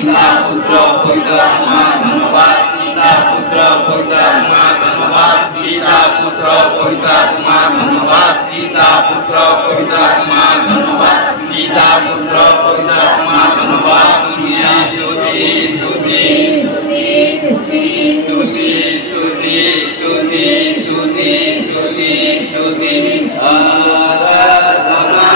পিতা পুত্র পবিত্র আত্মা ধন্যবাদ পিতা পুত্র পবিত্র আত্মা ধন্যবাদ পিতা পুত্র পবিত্র আত্মা ধন্যবাদ পিতা পুত্র পবিত্র আত্মা ধন্যবাদ পিতা পুত্র পবিত্র আত্মা ধন্যবাদ স্তুতি স্তুতি স্তুতি স্তুতি স্তুতি স্তুতি স্তুতি স্তুতি স্তুতি স্তুতি আরাধনা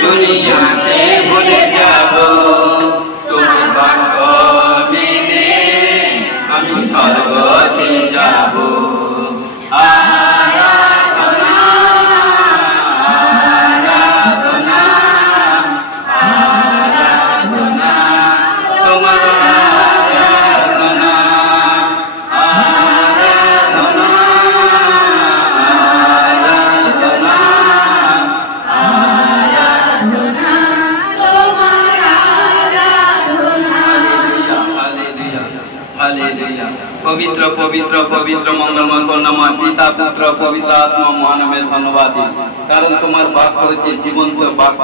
দুনিয়াতে ভুলে যাব তোমার বাক্য মেনে আমি স্বর্গতে যাব আরাধনা আরাধনা আরাধনা তোমার আরাধনা আরাধনা পবিত্র পবিত্র পবিত্র মঙ্গলময় করুণাময় পিতা পুত্র পবিত্র আত্মা মহানামের ধন্যবাদ কারণ তোমার বাক্য হচ্ছে জীবন্ত বাক্য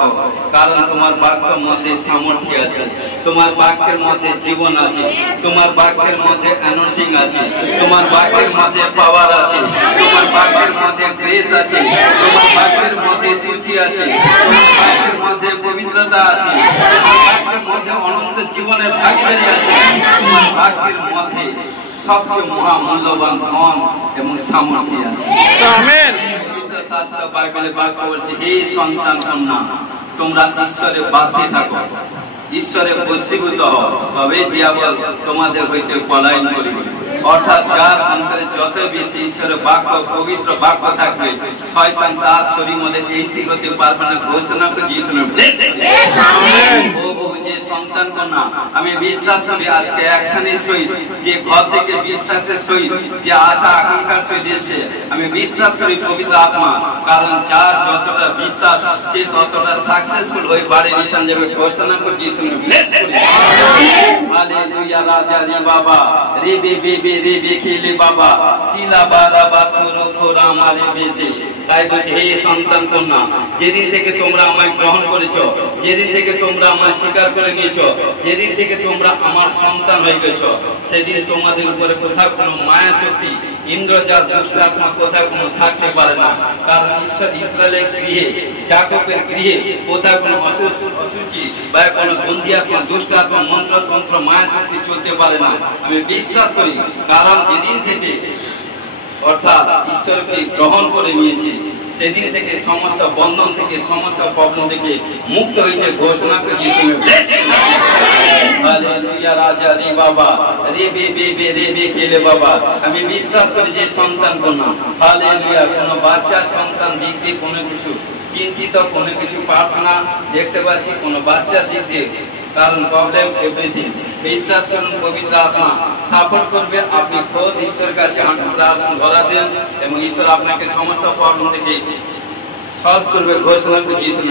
কারণ তোমার বাক্যের মধ্যে সামর্থ্য আছে তোমার বাক্যের মধ্যে জীবন আছে তোমার বাক্যের মধ্যে অ্যানোইন্টিং আছে তোমার বাক্যের মধ্যে পাওয়ার আছে তোমার বাক্যের মধ্যে গ্রেস আছে তোমার বাক্যের মধ্যে সূচি আছে তোমার বাক্যের মধ্যে পবিত্রতা আছে তোমার বাক্যের মধ্যে অনন্ত জীবনের ভাগীদারি আছে তোমার বাক্যের মধ্যে সবচেয়ে মহামূল্যবান ধন এবং সামর্থ্য আছে আমেন পবিত্র শাস্ত্র বাইবেলে বাক্য বলছে হে সন্তান কন্যা তোমরা ঈশ্বরের বাধ্যে থাকো ঈশ্বরে বশীভূত হও তবে দিয়াবল তোমাদের হইতে পলায়ন করিবে অর্থাৎ যার অন্তরে যত বেশি ঈশ্বরের বাক্য পবিত্র বাক্য থাকবে শয়তান তার শরীর মধ্যে এন্ট্রি করতে পারবে না ঘোষণা করে যিশুর যে সন্তান কন্যা আমি বিশ্বাস করি আজকে অ্যাকশনের সহিত যে ঘর থেকে বিশ্বাসের সহিত যে আশা আকাঙ্ক্ষার সহিত এসে আমি বিশ্বাস করি পবিত্র আত্মা কারণ যার যতটা বিশ্বাস সে ততটা সাকসেসফুল হয়ে বাড়ি রিটার্ন যাবে ঘোষণা করে যিশুর হালেলুয়া রাজা রে বাবা রে বে রে খেলে বাবা শিলা বালা বাতুরো খোরা মারে বেশি তাই বলছে হে সন্তান কন্যা যেদিন থেকে তোমরা আমায় গ্রহণ করেছো যেদিন থেকে তোমরা আমায় স্বীকার করে নিয়েছো যেদিন থেকে তোমরা আমার সন্তান হয়ে গেছো সেদিন তোমাদের উপরে কোথাও কোনো মায়া শক্তি ইন্দ্রজাল দুষ্ট আত্মা কোথাও কোনো থাকতে পারে না কারণ ঈশ্বর ইসরায়েলের গৃহে যাকবের গৃহে কোথাও কোনো অসুচি বা কোনো বন্দী আত্মা দুষ্ট আত্মা মন্ত্রতন্ত্র মায়া শক্তি চলতে পারে না আমি বিশ্বাস করি কারণ যেদিন থেকে অর্থাৎ ঈশ্বরকে গ্রহণ করে নিয়েছি সেদিন থেকে সমস্ত বন্ধন থেকে সমস্ত প্রবলেম থেকে মুক্ত হয়েছে ঘোষণা করে হালেলুয়া রাজা রে বাবা রে বে খেলে বাবা আমি বিশ্বাস করি যে সন্তান কন্যা হালেলুয়া কোনো বাচ্চা সন্তান দিক দিয়ে কোনো কিছু চিন্তিত কোনো কিছু প্রার্থনা দেখতে পাচ্ছি কোনো বাচ্চার দিক দিয়ে কারণ প্রবলেম এভরিথিং বিশ্বাস করুন পবিত্র আত্মা সাপোর্ট করবে আপনি খোদ ঈশ্বরের কাছে ধরা দেন এবং ঈশ্বর আপনাকে সমস্ত প্রবলেম থেকে সলভ করবে ঘোষণা করে যিশুর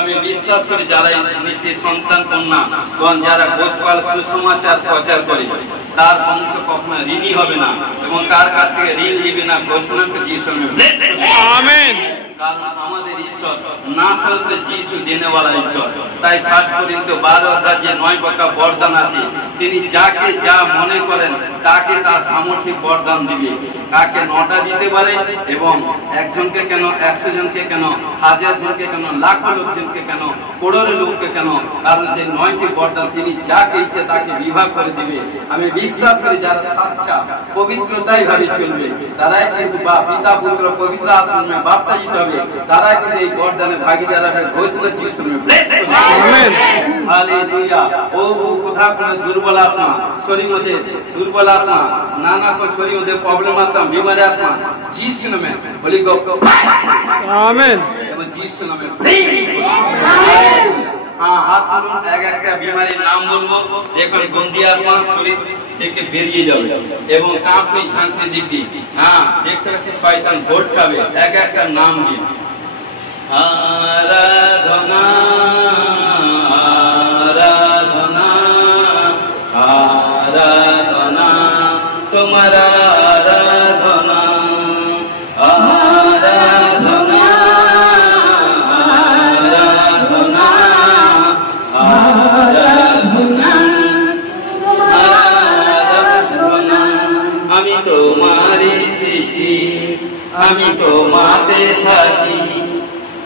আমি বিশ্বাস করি যারা মিষ্টি সন্তান কন্যা যারা গোসপাল সুসমাচার প্রচার করে তার বংশ কখনো ঋণী হবে না এবং কার কাছ থেকে ঋণ নিবে না ঘোষণা করে যিশুর আমেন কারণ আমাদের ঈশ্বর নাসরতে যিশু জেনেওয়ালা ঈশ্বর তাই 1 কোরিন্থী 12 অধ্যায় যে 9 প্রকার বরদান আছে তিনি যাকে যা মনে করেন তাকে তার সামর্থ্যে বরদান দিবে কাকে 9টা দিতে পারে এবং একজনকে কেন 100 জনকে কেন 1000 জনকে কেন লাখ লোকজনকে কেন করোড় লোককে কেন কারণ সেই 9টি বরদান তিনি যাকে ইচ্ছে তাকে বিভাগ করে দিবে আমি বিশ্বাস করি যারা সাচ্চা পবিত্রতায় ভাবে চলবে তারাই কিন্তু পিতা পুত্র পবিত্র আত্মায় বাপ্তাজিত হবে তারা কিন্তু এই বরদানে ভাগীদার হবে ঘোষণা যিশু নামে ব্লেস আমেন হালেলুয়া ও কোথা কোন দুর্বল আত্মা শরীর মধ্যে দুর্বল আত্মা নানা কোন শরীর মধ্যে প্রবলেম আত্মা বিমারি আত্মা যিশু নামে বলি গো আমেন এবং যিশু নামে हाँ हाथ तुलून एक एक बीमारी नाम बोलबो देखो गंदी आत्मा शरीर থেকে বেরিয়ে যাবে এবং কাঁপ নেই শান্তি দিবি হ্যাঁ দেখতে পাচ্ছি শয়তান ভোট খাবে এক একটা নাম দিন আরাধনা আরাধনা আরাধনা তোমার আরাধনা আরাধনা আরাধনা আরাধনা আমি তোমারই সৃষ্টি আমি তোমাতে থাকি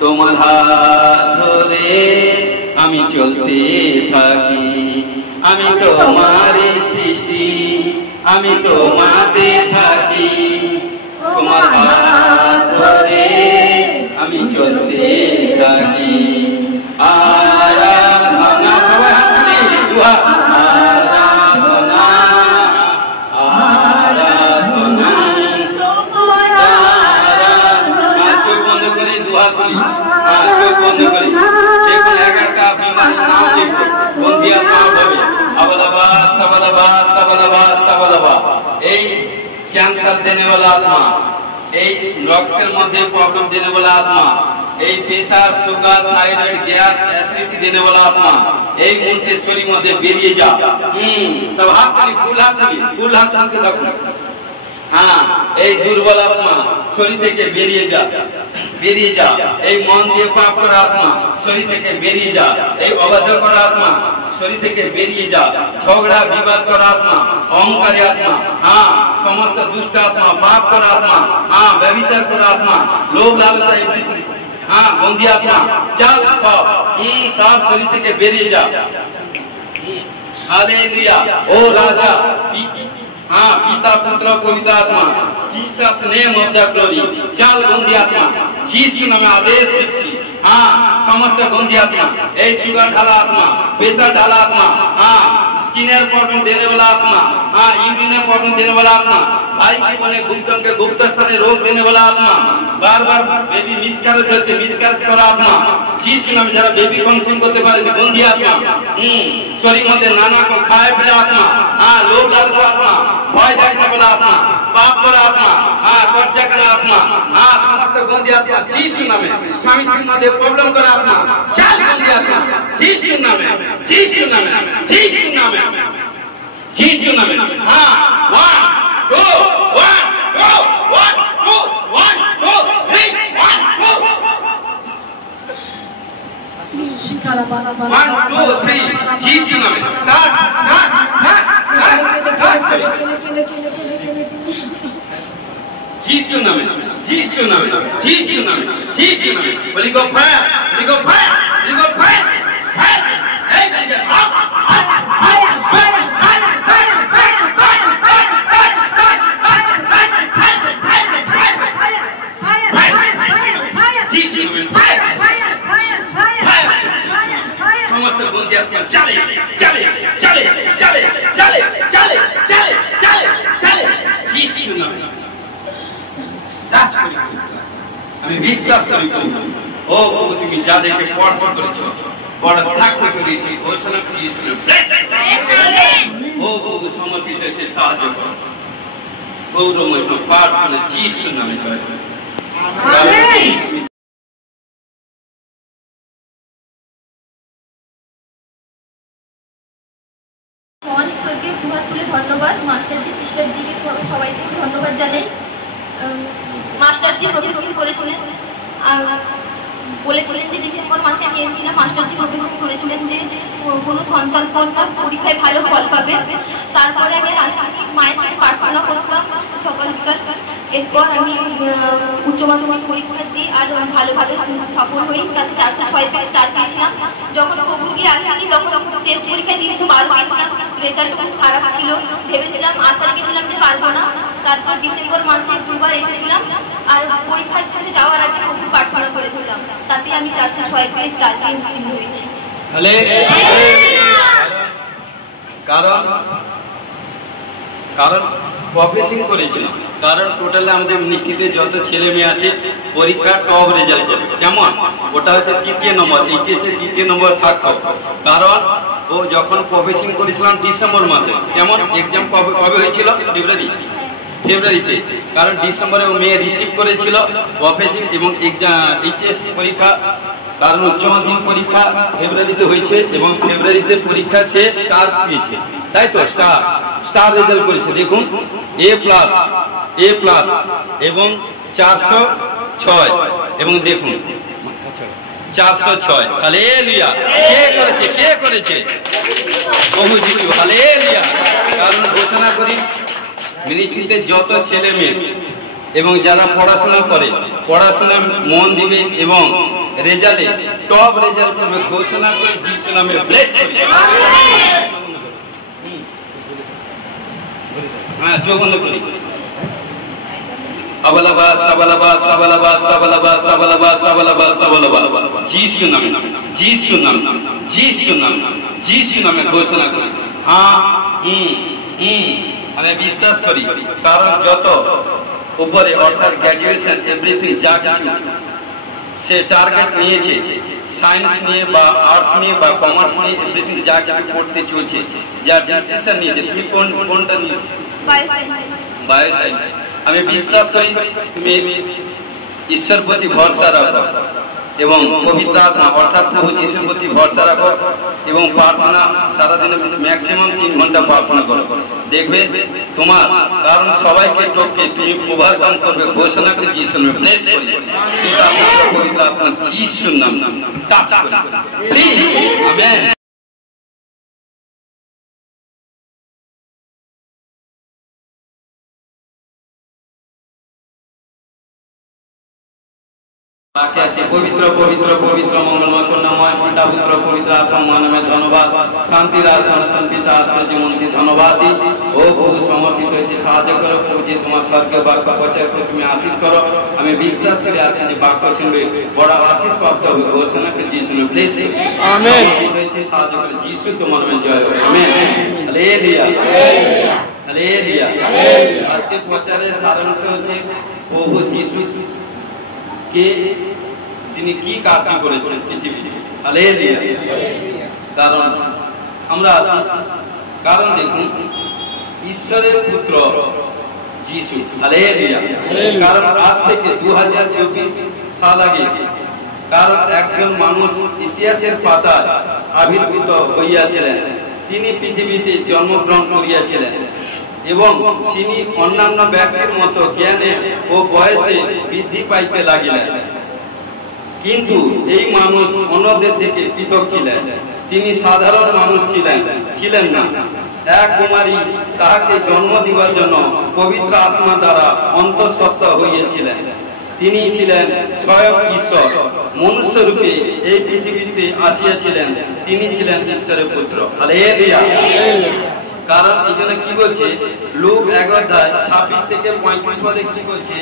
তোমার হাত ধরে আমি চলতে থাকি আমি তোমারই সৃষ্টি আমি তোমাতে থাকি তোমার হাত ধরে আমি চলতে থাকি আরাধনা সবাই হাত তুলি দুয়া আরাধনা আরাধনা চোখ বন্ধ করে দুয়া তুলি চোখ বন্ধ করে দেখুন এক একটা বিমারি নাম লিখবো বন্দিয়া নাম হবে আবলাবা সাবলাবা সাবলাবা সাবলাবা এই ক্যান্সার देने वाला आत्मा এই রক্তের মধ্যে প্রবলেম देने वाला आत्मा এই pressure sugar thyroid gas acidity देने वाला आत्मा এই মুহূর্তে শরীর মধ্যে বেরিয়ে যা সব হাত তুলি ফুল হাত তুলতে থাকুন হ্যাঁ এই দুর্বল আত্মা শরীর থেকে বেরিয়ে যা এই মন দিয়ে পাপ করা আত্মা শরীর থেকে বেরিয়ে যা এই অবাধ্য করা আত্মা শরীর থেকে বেরিয়ে যা ঝগড়া বিবাদ করা আত্মা অহংকারী আত্মা হ্যাঁ সমস্ত দুষ্ট আত্মা পাপ করা আত্মা হ্যাঁ ব্যভিচার করা আত্মা লোভ লালসা হ্যাঁ বন্দি আত্মা চল সব শরীর থেকে বেরিয়ে যা हालेलुया ओ राजा हाँ पिता पुत्र पवित्र आत्मा Jesus name of the glory चल गंदी आत्मा जीसस नामे आदेश दिচ্ছি हाँ समस्त गंदी आत्मा ए शुगर ढाला आत्मा प्रेशर ढाला आत्मा हाँ स्किनर प्रॉब्लम देने वाला आत्मा हाँ यूरिनर प्रॉब्लम देने वाला आत्मा भाई की बने गुप्त स्थाने रोग देने वाला आत्मा बार-बार बेबी मिसकैरेज হচ্ছে মিসক্যারেজ করা আত্মা যিশু নামে যারা বেবি কনসিভ করতে পারে যে গন্দি আত্মা শরীর মধ্যে নানা को খায় ফেলে আত্মা हाँ लोभ लालसा आत्मा भय देखने वाला आत्मा पाप करा आत्मा हाँ कर्जा करा आत्मा हाँ समस्त गंदी आत्मा যিশু नामे स्वामी स्त्री मध्य प्रॉब्लम करा आत्मा चल गंदी आत्मा যিশু नामे যিশু नामे যিশু नामे যিশু नामे हाँ 1 2 1 2 1 2 1 2 3 1 2 1 2 3 যিশু नामे যিশু नामे যিশু नामे যিশু नामे যিশু नामे বলি গো ফায়ার বলি গো ফায়ার বলি গো ফায়ার ফায়ার এই বলি আপ ফায়ার ফায়ার समस्त गंदी आत्मा चले चले चले चले चले चले चले चले चले যিশু নামে রাজ করি আমি বিশ্বাস করি ও প্রভু তুমি যাদেরকে পড়াশোনা করেছো বড় সাক্ষ্য করেছি ঘোষণা যিশু নামে ও প্রভু সমর্পিত হয়েছে সাহায্য করো গৌরবময় প্রার্থনা যিশু নামে জয় আমেন ধন্যবাদ মাস্টারজি সিস্টারজিকে সবাইকে ধন্যবাদ জানাই মাস্টারজি প্রফেশন করেছিলেন বলেছিলেন যে ডিসেম্বর মাসে আমি এসেছিলাম মাস্টারজি প্রফেশন করেছিলেন যে কোনো সন্তান পরীক্ষায় ভালো ফল পাবে তারপরে আমি রাজনীতি মায়ের সাথে প্রার্থনা করতাম সকাল বিকাল এরপর আমি উচ্চ মাধ্যমিক পরীক্ষা দিই আর ভালোভাবে সফল হই তাতে 406 পেজ স্টার পেয়েছিলাম যখন প্রভুর গিয়ে আসেনি তখন টেস্ট পরীক্ষায় 312 পেয়েছিলাম রেজাল্ট খুব খারাপ ছিল ভেবেছিলাম আশা রেখেছিলাম যে পারবো না তারপর ডিসেম্বর মাসে দুবার এসেছিলাম, আর পরীক্ষা দিতে যাওয়ার আগে খুব প্রার্থনা করেছিলাম, তাতে আমি 406 পেয়ে স্টার পেয়ে উত্তীর্ণ হয়েছি। কারণ কারণ প্রফেসিং করেছিলাম, কারণ টোটালে আমাদের মিনিস্ট্রিতে যত ছেলে মেয়ে আছে পরীক্ষা টপ রেজাল্ট করে, কেমন ওটা হচ্ছে 3য় নম্বর, এইচএস এর 3য় নম্বর সার্থক। কারণ ও যখন প্রফেসিং করেছিলাম ডিসেম্বর মাসে, কেমন এক্সাম কবে হয়েছিল? ফেব্রুয়ারিতে। কারণ ডিসেম্বরে ও মেয়ে রিসিভ করেছিল প্রফেসিং এবং এইচএস পরীক্ষা, কারণ উচ্চ মাধ্যমিক পরীক্ষা ফেব্রুয়ারিতে হয়েছে এবং ফেব্রুয়ারিতে পরীক্ষা সে স্টার পেয়েছে, তাই তো? স্টার রেজাল্ট করেছে, দেখুন এ প্লাস এবং 406 এবং দেখুন 406। হালেলুয়া। কে করেছে? প্রভু যিশু। হালেলুয়া। কারণ ঘোষণা করি মিনিস্ট্রিতে যত ছেলে মেয়ে এবং যারা পড়াশোনা করে, পড়াশোনা মন দিবে এবং রেজাল্টে টপ রেজাল্ট করবে, ঘোষণা করে যিশু নামে ব্লেস করবে। হ্যাঁ, চোখ বন্ধ করি। যিশু নামে ঘোষণা করি। আমি বিশ্বাস করি, কারণ যত উপরে অর্থাৎ গ্র্যাজুয়েশন এভরিথিং যা কিছু সে টার্গেট নিয়েছে, সায়েন্স নিয়ে বা আর্টস নিয়ে বা কমার্স নিয়ে এভরিথিং যা কিছু পড়তে চলছে, যা ডিসিশন নিয়েছে, তুমি কোনটা নিয়ে? বায়োসায়েন্স। আমি বিশ্বাস করি তুমি ঈশ্বর প্রতি ভরসা রাখো এবং পবিত্র আত্মা অর্থাৎ প্রভু যিশুর প্রতি ভরসা রাখো এবং প্রার্থনা সারাদিনে ম্যাক্সিমাম 3 ঘন্টা প্রার্থনা করো, দেখবে তোমার, কারণ সবাইকে টপকে তুমি ওভারকাম করবে। ঘোষণা করে যিশুর নামে ব্লেস করবে, পবিত্র আত্মা যিশুর নাম টাচ করবে। আমেন। পবিত্র পবিত্র পবিত্র মঙ্গলময় করুণাময় পিতা পুত্র পবিত্র আত্মা মহানামে ধন্যবাদ। শান্তির সনাতন পিতা আশ্চর্য মন্ত্রী ধন্যবাদ। ও প্রভু সমর্পিত হয়েছে, সাহায্য করো প্রভু, যে তোমার স্বর্গীয় বাক্য প্রচার করে তুমি আশীষ করো। আমি বিশ্বাস করে আছি যে বাক্য শুনবে বড় আশীষ প্রাপ্ত হবে। ঘোষণা করে যিশু নামে ব্লেস আমেন। হয়েছে, সাহায্য করে যিশু তোমার নামে জয় হোক। আমেন। হালেলুয়া। হালেলুয়া। আজকে প্রচারের সারাংশ হচ্ছে প্রভু যিশু কে, তিনি কি কাজ করেছেন পৃথিবীতে। হালেলুয়া। কারণ আমরা আছি, কারণ দেখুন ঈশ্বরের পুত্র যিশু। হালেলুয়া। কারণ আজ থেকে 2024 সাল আগে কারণ একজন মানুষ ইতিহাসের পাতায় আবির্ভূত হইয়াছিলেন। তিনি পৃথিবীতে জন্মগ্রহণ করিয়াছিলেন এবং তিনি অন্যান্য ব্যক্তির মতো জ্ঞানে ও বয়সে বৃদ্ধি পাইতে লাগিলেন, কিন্তু এই মানুষ অন্যদের থেকে পৃথক ছিলেন। তিনি সাধারণ মানুষ ছিলেন না। এক কুমারী তাহাকে জন্ম দিবার জন্য পবিত্র আত্মা দ্বারা অন্তঃসত্ত্বা হইয়াছিলেন। তিনি ছিলেন স্বয়ং ঈশ্বর, মনুষ্য রূপে এই পৃথিবীতে আসিয়াছিলেন। তিনি ছিলেন ঈশ্বরের পুত্র। হালেলুয়া। কারণ এখানে কি বলছে, লূক 11:26 থেকে 35 পদে কি বলছে,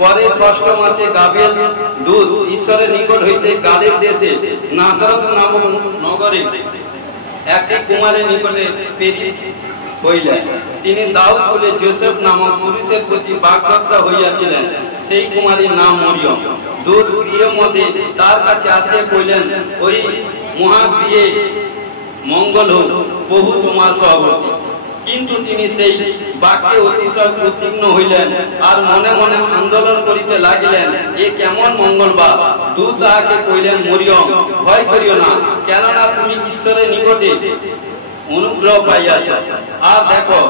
পরে 6ষ্ঠ মাসে গাব্রিয়েল দূত ঈশ্বরের নিকট হইতে গালিল দেশে নাজারত নামক নগরে একটি কুমারের নিকটে প্রেরিত হইলেন। তিনি দাউদ কুলে যোসেফ নামক পুরুষের প্রতি বাগদত্তা হইয়াছিলেন। সেই কুমারীর নাম মরিয়ম। দূত গৃহের মধ্যে তার কাছে আসিয়া কইলেন, ওই মহাগৃহে মঙ্গল হোক, প্রভু তোমার সহবর্তী। কিন্তু তিনি সেই বাক্যে অতিশয় উদ্বিগ্ন হইলেন আর মনে মনে আন্দোলন করিতে লাগিলেন, এ কেমন মঙ্গলবার। দূত তাহাকে কইলেন, মরিয়ম, ভয় করিও না, কেননা তুমি ঈশ্বরের নিকটে অনুগ্রহ পাইয়াছ। আর দেখো,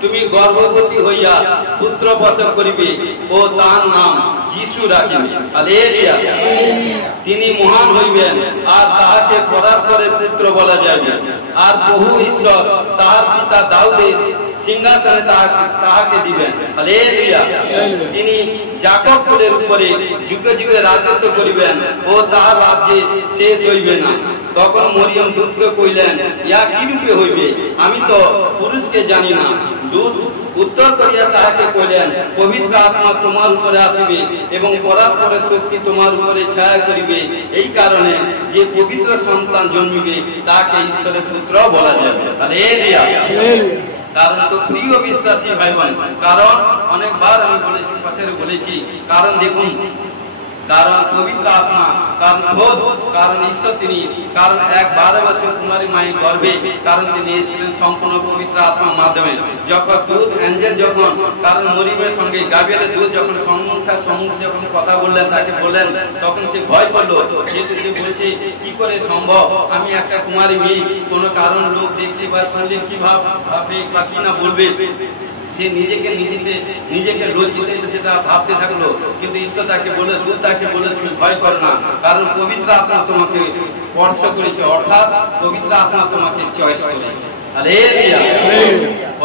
তুমি গর্ভবতী হইয়া পুত্র প্রসব করিবে ও তার নাম যিশু রাখিবে। হালেলুয়া। তিনি মহান হইবেন আর তাহাকে পরাৎপরের পুত্র বলা যাবে। আর প্রভু ঈশ্বর তাহার পিতা দাউদের সিংহাসনে তাহাকে দিবেন। হালেলুয়া। তিনি যাকব কুলের উপরে যুগে যুগে রাজত্ব করিবেন ও তাহার রাজ্যে শেষ হইবে না। তখন মরিয়ম দূতকে কইলেন, ইয়া কি রূপে হইবে, আমি তো পুরুষকে জানি না। দূত উত্তর করিয়া তাহাকে কইলেন, পবিত্র আত্মা তোমার উপরে আসিবে এবং পরাৎপরের শক্তি তোমার উপরে ছায়া করিবে। এই কারণে যে পবিত্র সন্তান জন্মিবে তাকে ঈশ্বরের পুত্র বলা যাবে। হালেলুয়া। কারণ তো প্রিয় বিশ্বাসী ভাই বোন, কারণ অনেকবার আমি বলেছি, পাশে বলেছি, কারণ দেখুন, কারণ পবিত্র আত্মা, কারণ বোধ, কারণ ঈশ্বর তিনি, কারণ 12 বছর কুমারী মায়ের গর্ভে, কারণ তিনি এসেছিলেন সম্পূর্ণ পবিত্র আত্মার মাধ্যমে। যখন দূত এঞ্জেল যখন কারণ মরিমের সঙ্গে গাব্রিয়েলের দূত যখন সম্মুখে যখন কথা বললেন, তাকে বললেন, তখন সে ভয় করলো, যেহেতু সে বলছে কি করে সম্ভব, আমি একটা কুমারী মেয়ে, কোনো কারণ লোক দেখতে বা শুনলে কি ভাববে বা কি না বলবে, সে নিজেকে লজ্জিত সেটা ভাবতে থাকলো। কিন্তু ঈশ্বর তাকে বলে, দূত তাকে বলে, তুমি ভয় করো না, কারণ পবিত্র আত্মা তোমাকে স্পর্শ করেছে, অর্থাৎ পবিত্র আত্মা তোমাকে চয়েস করেছে। হালেলুয়া।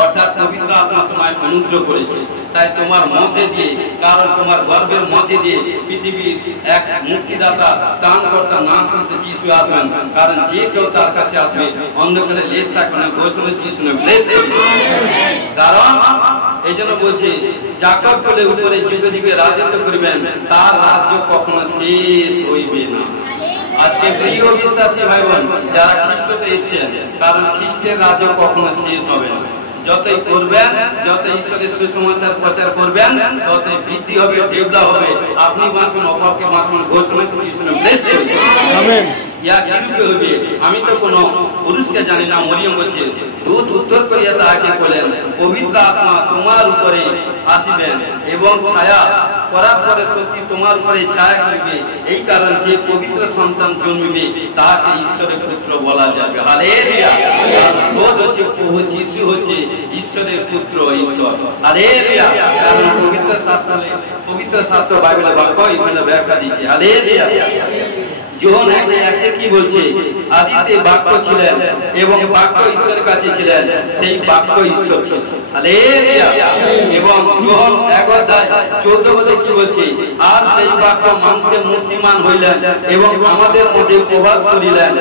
অর্থাৎ পবিত্র আত্মা তোমায় অনুগ্রহ করেছে। তাই তোমার মধ্যে দিয়ে, কারণ তোমার গর্ভের মধ্যে দিয়ে পৃথিবীর এক মুক্তিদাতা, ত্রাণকর্তা নাসরত যিশু আসবেন। কারণ যে কেউ তার কাছে আসবে অন্ধকারে লেশ থাকবে না, ঘোষণা যিশু নামে ব্লেস করবে। কারণ এই জন্য বলছে, যাকব বলে উপরে যুগে যুগে রাজত্ব করবেন, তার রাজ্য কখনো শেষ হইবে না। আজকে প্রিয় বিশ্বাসী ভাই বোন যারা খ্রিস্টতে এসেছেন, কারণ খ্রিস্টের রাজ্য কখনো শেষ হবে না। যতই করবেন, যত ঈশ্বরের সুসমাচার প্রচার করবেন, ততই বৃদ্ধি হবে, ডেভেলপ হবে। আপনি বাঁচবেন, অপরকে বাঁচবেন, ঘোষণা করে ঈশ্বরের ব্লেস করবে। আমেন। আমি তো কোন পুরুষকে জানি না। মরিয়ম বলছে, দূত উত্তর করিয়া তাহাকে বলেন, পবিত্র আত্মা তোমার উপরে আসিবেন এবং ছায়া পরাৎপরের শক্তি তোমার উপরে ছায়া করিবে। এই কারণ যে পবিত্র সন্তান জন্মিবে তাহাকে ঈশ্বরের পুত্র বলা যাবে। হালেলুয়া। বোধ হচ্ছে প্রভু যিশু হচ্ছে ঈশ্বরের পুত্র, ঈশ্বর। হালেলুয়া। কারণ পবিত্র শাস্ত্র বাইবেলের বাক্য এখানে ব্যাখ্যা দিচ্ছে। হালেলুয়া। যোহন 1:1 কি বলছে? আদিতে বাক্য ছিলেন এবং বাক্য ঈশ্বরের কাছে ছিলেন, সেই বাক্য ঈশ্বর ছিল। হালেলুয়া। এবং যোহন 1:14 কি বলছে? আর সেই বাক্য মাংসে মূর্তিমান হইলেন এবং আমাদের মধ্যে প্রবাস করিলেন,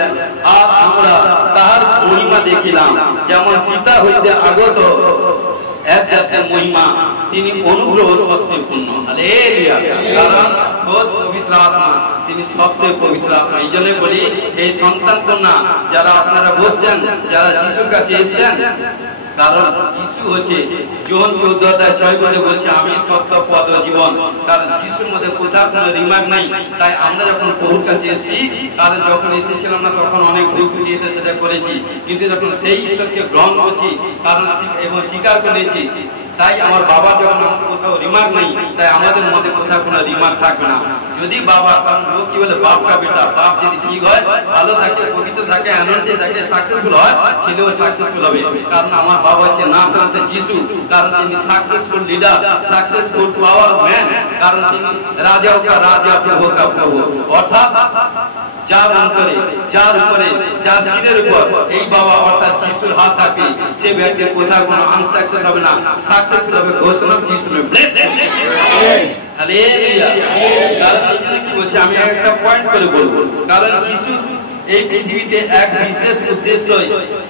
আর আমরা তাহার মহিমা দেখিলাম, যেমন পিতা হইতে আগত এক জাতের মহিমা, তিনি অনুগ্রহ সত্যে পূর্ণ। হালেলুয়া। কারণ পবিত্র আত্মা, তিনি সত্যে পবিত্র আত্মা। এই জন্য বলি, এই সন্তান কন্যা যারা আপনারা বসছেন, যারা যিশুর কাছে এসেছেন, কারণ যিশু হচ্ছে যোহন 14:6 বলছে, আমি সত্য পথ ও জীবন। কারণ যিশুর মধ্যে কোথাও কোনো রিমার্ক নাই। তাই আমরা যখন প্রভুর কাছে এসেছি, কারণ যখন এসেছিলাম না তখন অনেক ভুল ত্রুটিতে সেটা করেছি, কিন্তু যখন সেই ঈশ্বরকে গ্রহণ করছি কারণ এবং স্বীকার করেছি, তাই আমার বাবা যখন আমার কোথাও রিমার্ক নেই, তাই আমাদের মধ্যে কোথাও কোনো রিমার্ক থাকবে না। যদি বাবা, কারণ লোক কি বলে, বাপ কা বেটা, বাপ যদি ঠিক হয়, ভালো থাকে, পবিত্র থাকে, এনার্জি থাকে, সাকসেসফুল হয়, ছেলেও সাকসেসফুল হবে। কারণ আমার বাবা হচ্ছে নাসরত যিশু, কারণ তিনি সাকসেসফুল লিডার, সাকসেসফুল পাওয়ার ম্যান, কারণ তিনি রাজাও কা রাজা, প্রভু কা প্রভু। অর্থাৎ যার অন্তরে, যার উপরে, যার শিরের উপর এই বাবা অর্থাৎ যিশুর হাত থাকে, সে ব্যক্তি কোথাও কোনো আনসাকসেস হবে না, সাকসেসফুল হবে। ঘোষণা যিশু ব্লেস। হালেলুয়া। কারণ এই জন্য কি বলছে, আমি একটা পয়েন্ট করে বলবো, কারণ যিশু এই পৃথিবীতে এক বিশেষ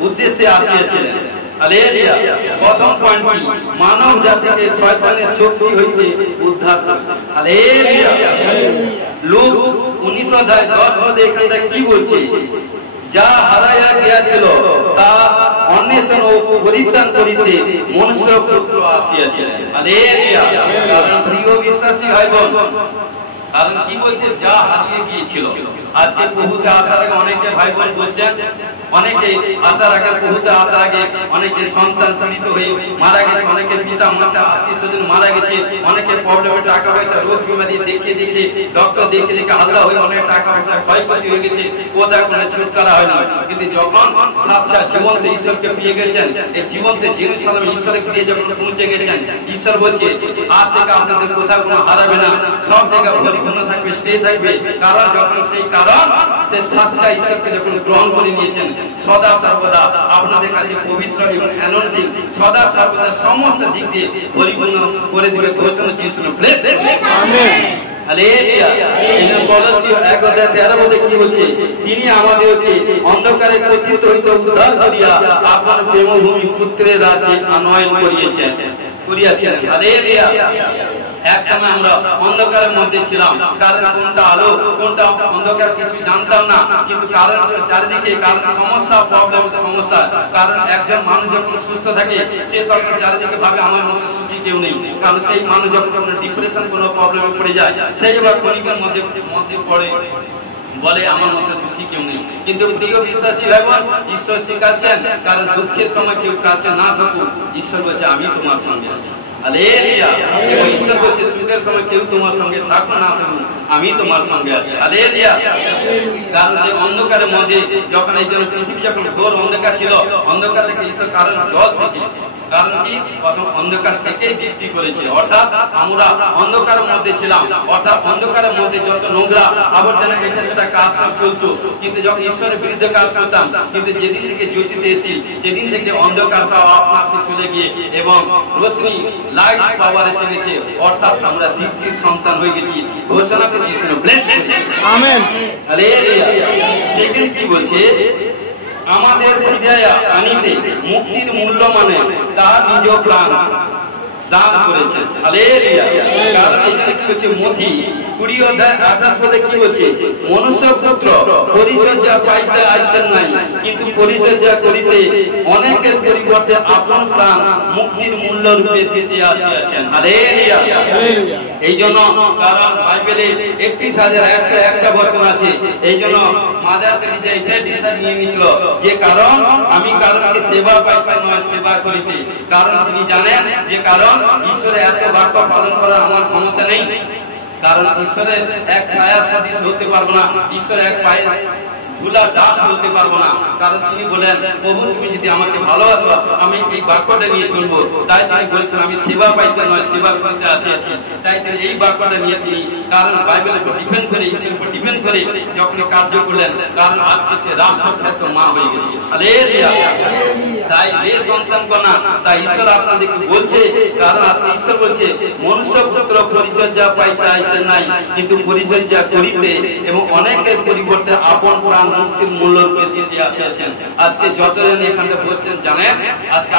উদ্দেশ্যে আসিয়াছিলেন। হালেলুয়া। প্রথম পয়েন্ট কি? মানব জাতিকে শয়তানের শক্তি হইতে উদ্ধার করতে। হালেলুয়া। লূক 19:10 এখানটা কি বলছে? যা হারাইয়া গিয়াছিল তা অন্বেষণ ও পরিত্রাণ করিতে মনুষ্য পুত্র আসিয়াছিলেন। হালেলুয়া। কারণ প্রিয় বিশ্বাসী ভাই বোন, কারণ কি বলছে? যা হারিয়ে গিয়েছিল। আজকে প্রভুতে আসার আগে অনেকে ভাই বোন বসছেন, অনেকে আসার আগে, প্রভুতে আসার আগে অনেকে সন্তান পীড়িত হয়ে মারা গেছে, অনেকে পিতা মাতা আত্মীয় স্বজন মারা গেছে, অনেকে প্রবলেমে টাকা পয়সা রোগ বিমারি দেখে ডক্টর দেখে হাল্লা হয়ে অনেক টাকা পয়সা ক্ষয়ক্ষতি হয়ে গেছে, কোথাও কোনো ছুটকারা হয়নি। কিন্তু যখন সাচ্চা জীবন্ত ঈশ্বরকে পেয়ে গেছেন, এই জীবন্ত জেরুজালেম ঈশ্বরের দিয়ে যখন পৌঁছে গেছেন, ঈশ্বর বলছে আজ থেকে আপনাদের কোথাও কোনো হারাবে না, সব জায়গায় পরিপূর্ণ থাকবে, স্টে থাকবে। কারণ যখন সেই সে সাচ্চা ঈশ্বরকে যখন গ্রহণ করে নিয়েছেন, সদা সর্বদা আপনাদের কাছে পবিত্র এবং অ্যানোইন্টিং সদা সর্বদা সমস্ত দিক দিয়ে পরিপূর্ণ করে দিবে। ঘোষণা যিশু ব্লেস। আমেন। হালেলুয়া। কলোসীয় 1:13 কি বলছে? তিনি আমাদেরকে অন্ধকারে কথিত হইতে উদ্ধার করিয়া আপনার প্রেমভূমি পুত্রের রাজ্যে আনয়ন করিয়েছেন। করিয়াছিলেন। হালেলুয়া। এক সময় আমরা অন্ধকারের মধ্যে ছিলাম, কারণ কোনটা আলো কোনটা অন্ধকার কিছু জানতাম না, কিন্তু কারণ চারিদিকে কারণ সমস্যা প্রবলেম সমস্যা, কারণ একজন মানুষ যখন সুস্থ থাকে সে তখন চারিদিকে ভাবে আমার মধ্যে সুখী কেউ নেই, কারণ সেই মানুষ যখন ডিপ্রেশন কোনো প্রবলেমে পড়ে যায় সেই এবার ক্ষণিকের মধ্যে পড়ে বলে আমার মধ্যে দুঃখী কেউ নেই। কিন্তু প্রিয় বিশ্বাসী ভাই বোন, ঈশ্বর শেখাচ্ছেন কারণ দুঃখের সময় কেউ কাছে না থাকুক, ঈশ্বর বলছে আমি তোমার সঙ্গে আছি। হালেলুয়া। এবং ঈশ্বর বলছে সুখের সময় কেউ তোমার সঙ্গে থাকুক না থাকুক, আমি তোমার সঙ্গে আছি। হালেলুয়া। কারণ যে অন্ধকারের মধ্যে যখন এই জন্য পৃথিবী যখন ঘোর অন্ধকার ছিল, অন্ধকার থেকে ঈশ্বর কারণ জল থেকে, কারণ কি প্রথম অন্ধকার থেকেই সৃষ্টি করেছে, অর্থাৎ আমরা অন্ধকারের মধ্যে ছিলাম, অর্থাৎ অন্ধকারের মধ্যে যত নোংরা আবর্জনা এটা সেটা কাজ সব চলতো, কিন্তু যখন ঈশ্বরের বিরুদ্ধে কাজ করতাম, কিন্তু যেদিন থেকে জ্যোতিতে এসি সেদিন থেকে অন্ধকার সব আপনাকে চলে গিয়ে এবং রোশনি লাইট পাওয়ার এসে গেছে, অর্থাৎ আমরা দীপ্তির সন্তান হয়ে গেছি। ঘোষণা করছি আমেন। হালেলুয়া। সেখানে কি বলছে, আমাদের হৃদয় আনিতে মুক্তির মূল্য মানে তার নিজ প্রাণ দান করেছে। হালেলুয়া। কারণ এখানে কি বলছে, মথি 20:28 পদে কি বলছে, মনুষ্য পুত্র পরিচর্যা পাইতে আইসেন নাই, কিন্তু পরিচর্যা করিতে অনেকের পরিবর্তে আপন প্রাণ মুক্তির মূল্য রূপে দিতে আসিয়াছেন। হালেলুয়া। এই জন্য কারণ বাইবেলে 31,101টা বচন আছে, এই জন্য মাদার তেরেসা এটা ডিসাইড নিয়ে নিয়েছিল যে কারণ আমি কারণকে সেবা পাইতে নয় সেবা করিতে, কারণ তিনি জানেন যে কারণ ঈশ্বরের এত বাক্য পালন করার আমার ক্ষমতা নেই, কারণ ঈশ্বরের এক ছায়া সদৃশ হতে পারবো না, ঈশ্বরের এক পায়ে ধুলা দাস বলতে পারবো না, কারণ তিনি বলেন প্রভু তুমি যদি আমাকে ভালোবাসো আমি এই বাক্যটা নিয়ে চলবো, তাই তিনি বলছেন আমি সেবা পাইতে নয় সেবা করতে আসিয়াছি, তাই তিনি এই বাক্যটা নিয়ে তিনি কারণ বাইবেলের উপর ডিপেন্ড করে ঈশ্বরের উপর ডিপেন্ড করে যখন কার্য করলেন, কারণ আজকে সে রাষ্ট্রখ্যাত মা হয়ে গেছে। হালেলুয়া। তাই এ সন্তান কন্যা, তাই ঈশ্বর আপনাদেরকে বলছে, কারণ আজকে ঈশ্বর বলছে মনুষ্য পুত্র পরিচর্যা পাইতে আইসেন নাই, কিন্তু পরিচর্যা করিতে এবং অনেকের পরিবর্তে আপন প্রাণ মুক্তির মূল্য দিতে আসিয়াছেন। আজকে যতজন এখানে বসছেন জানেন আজকে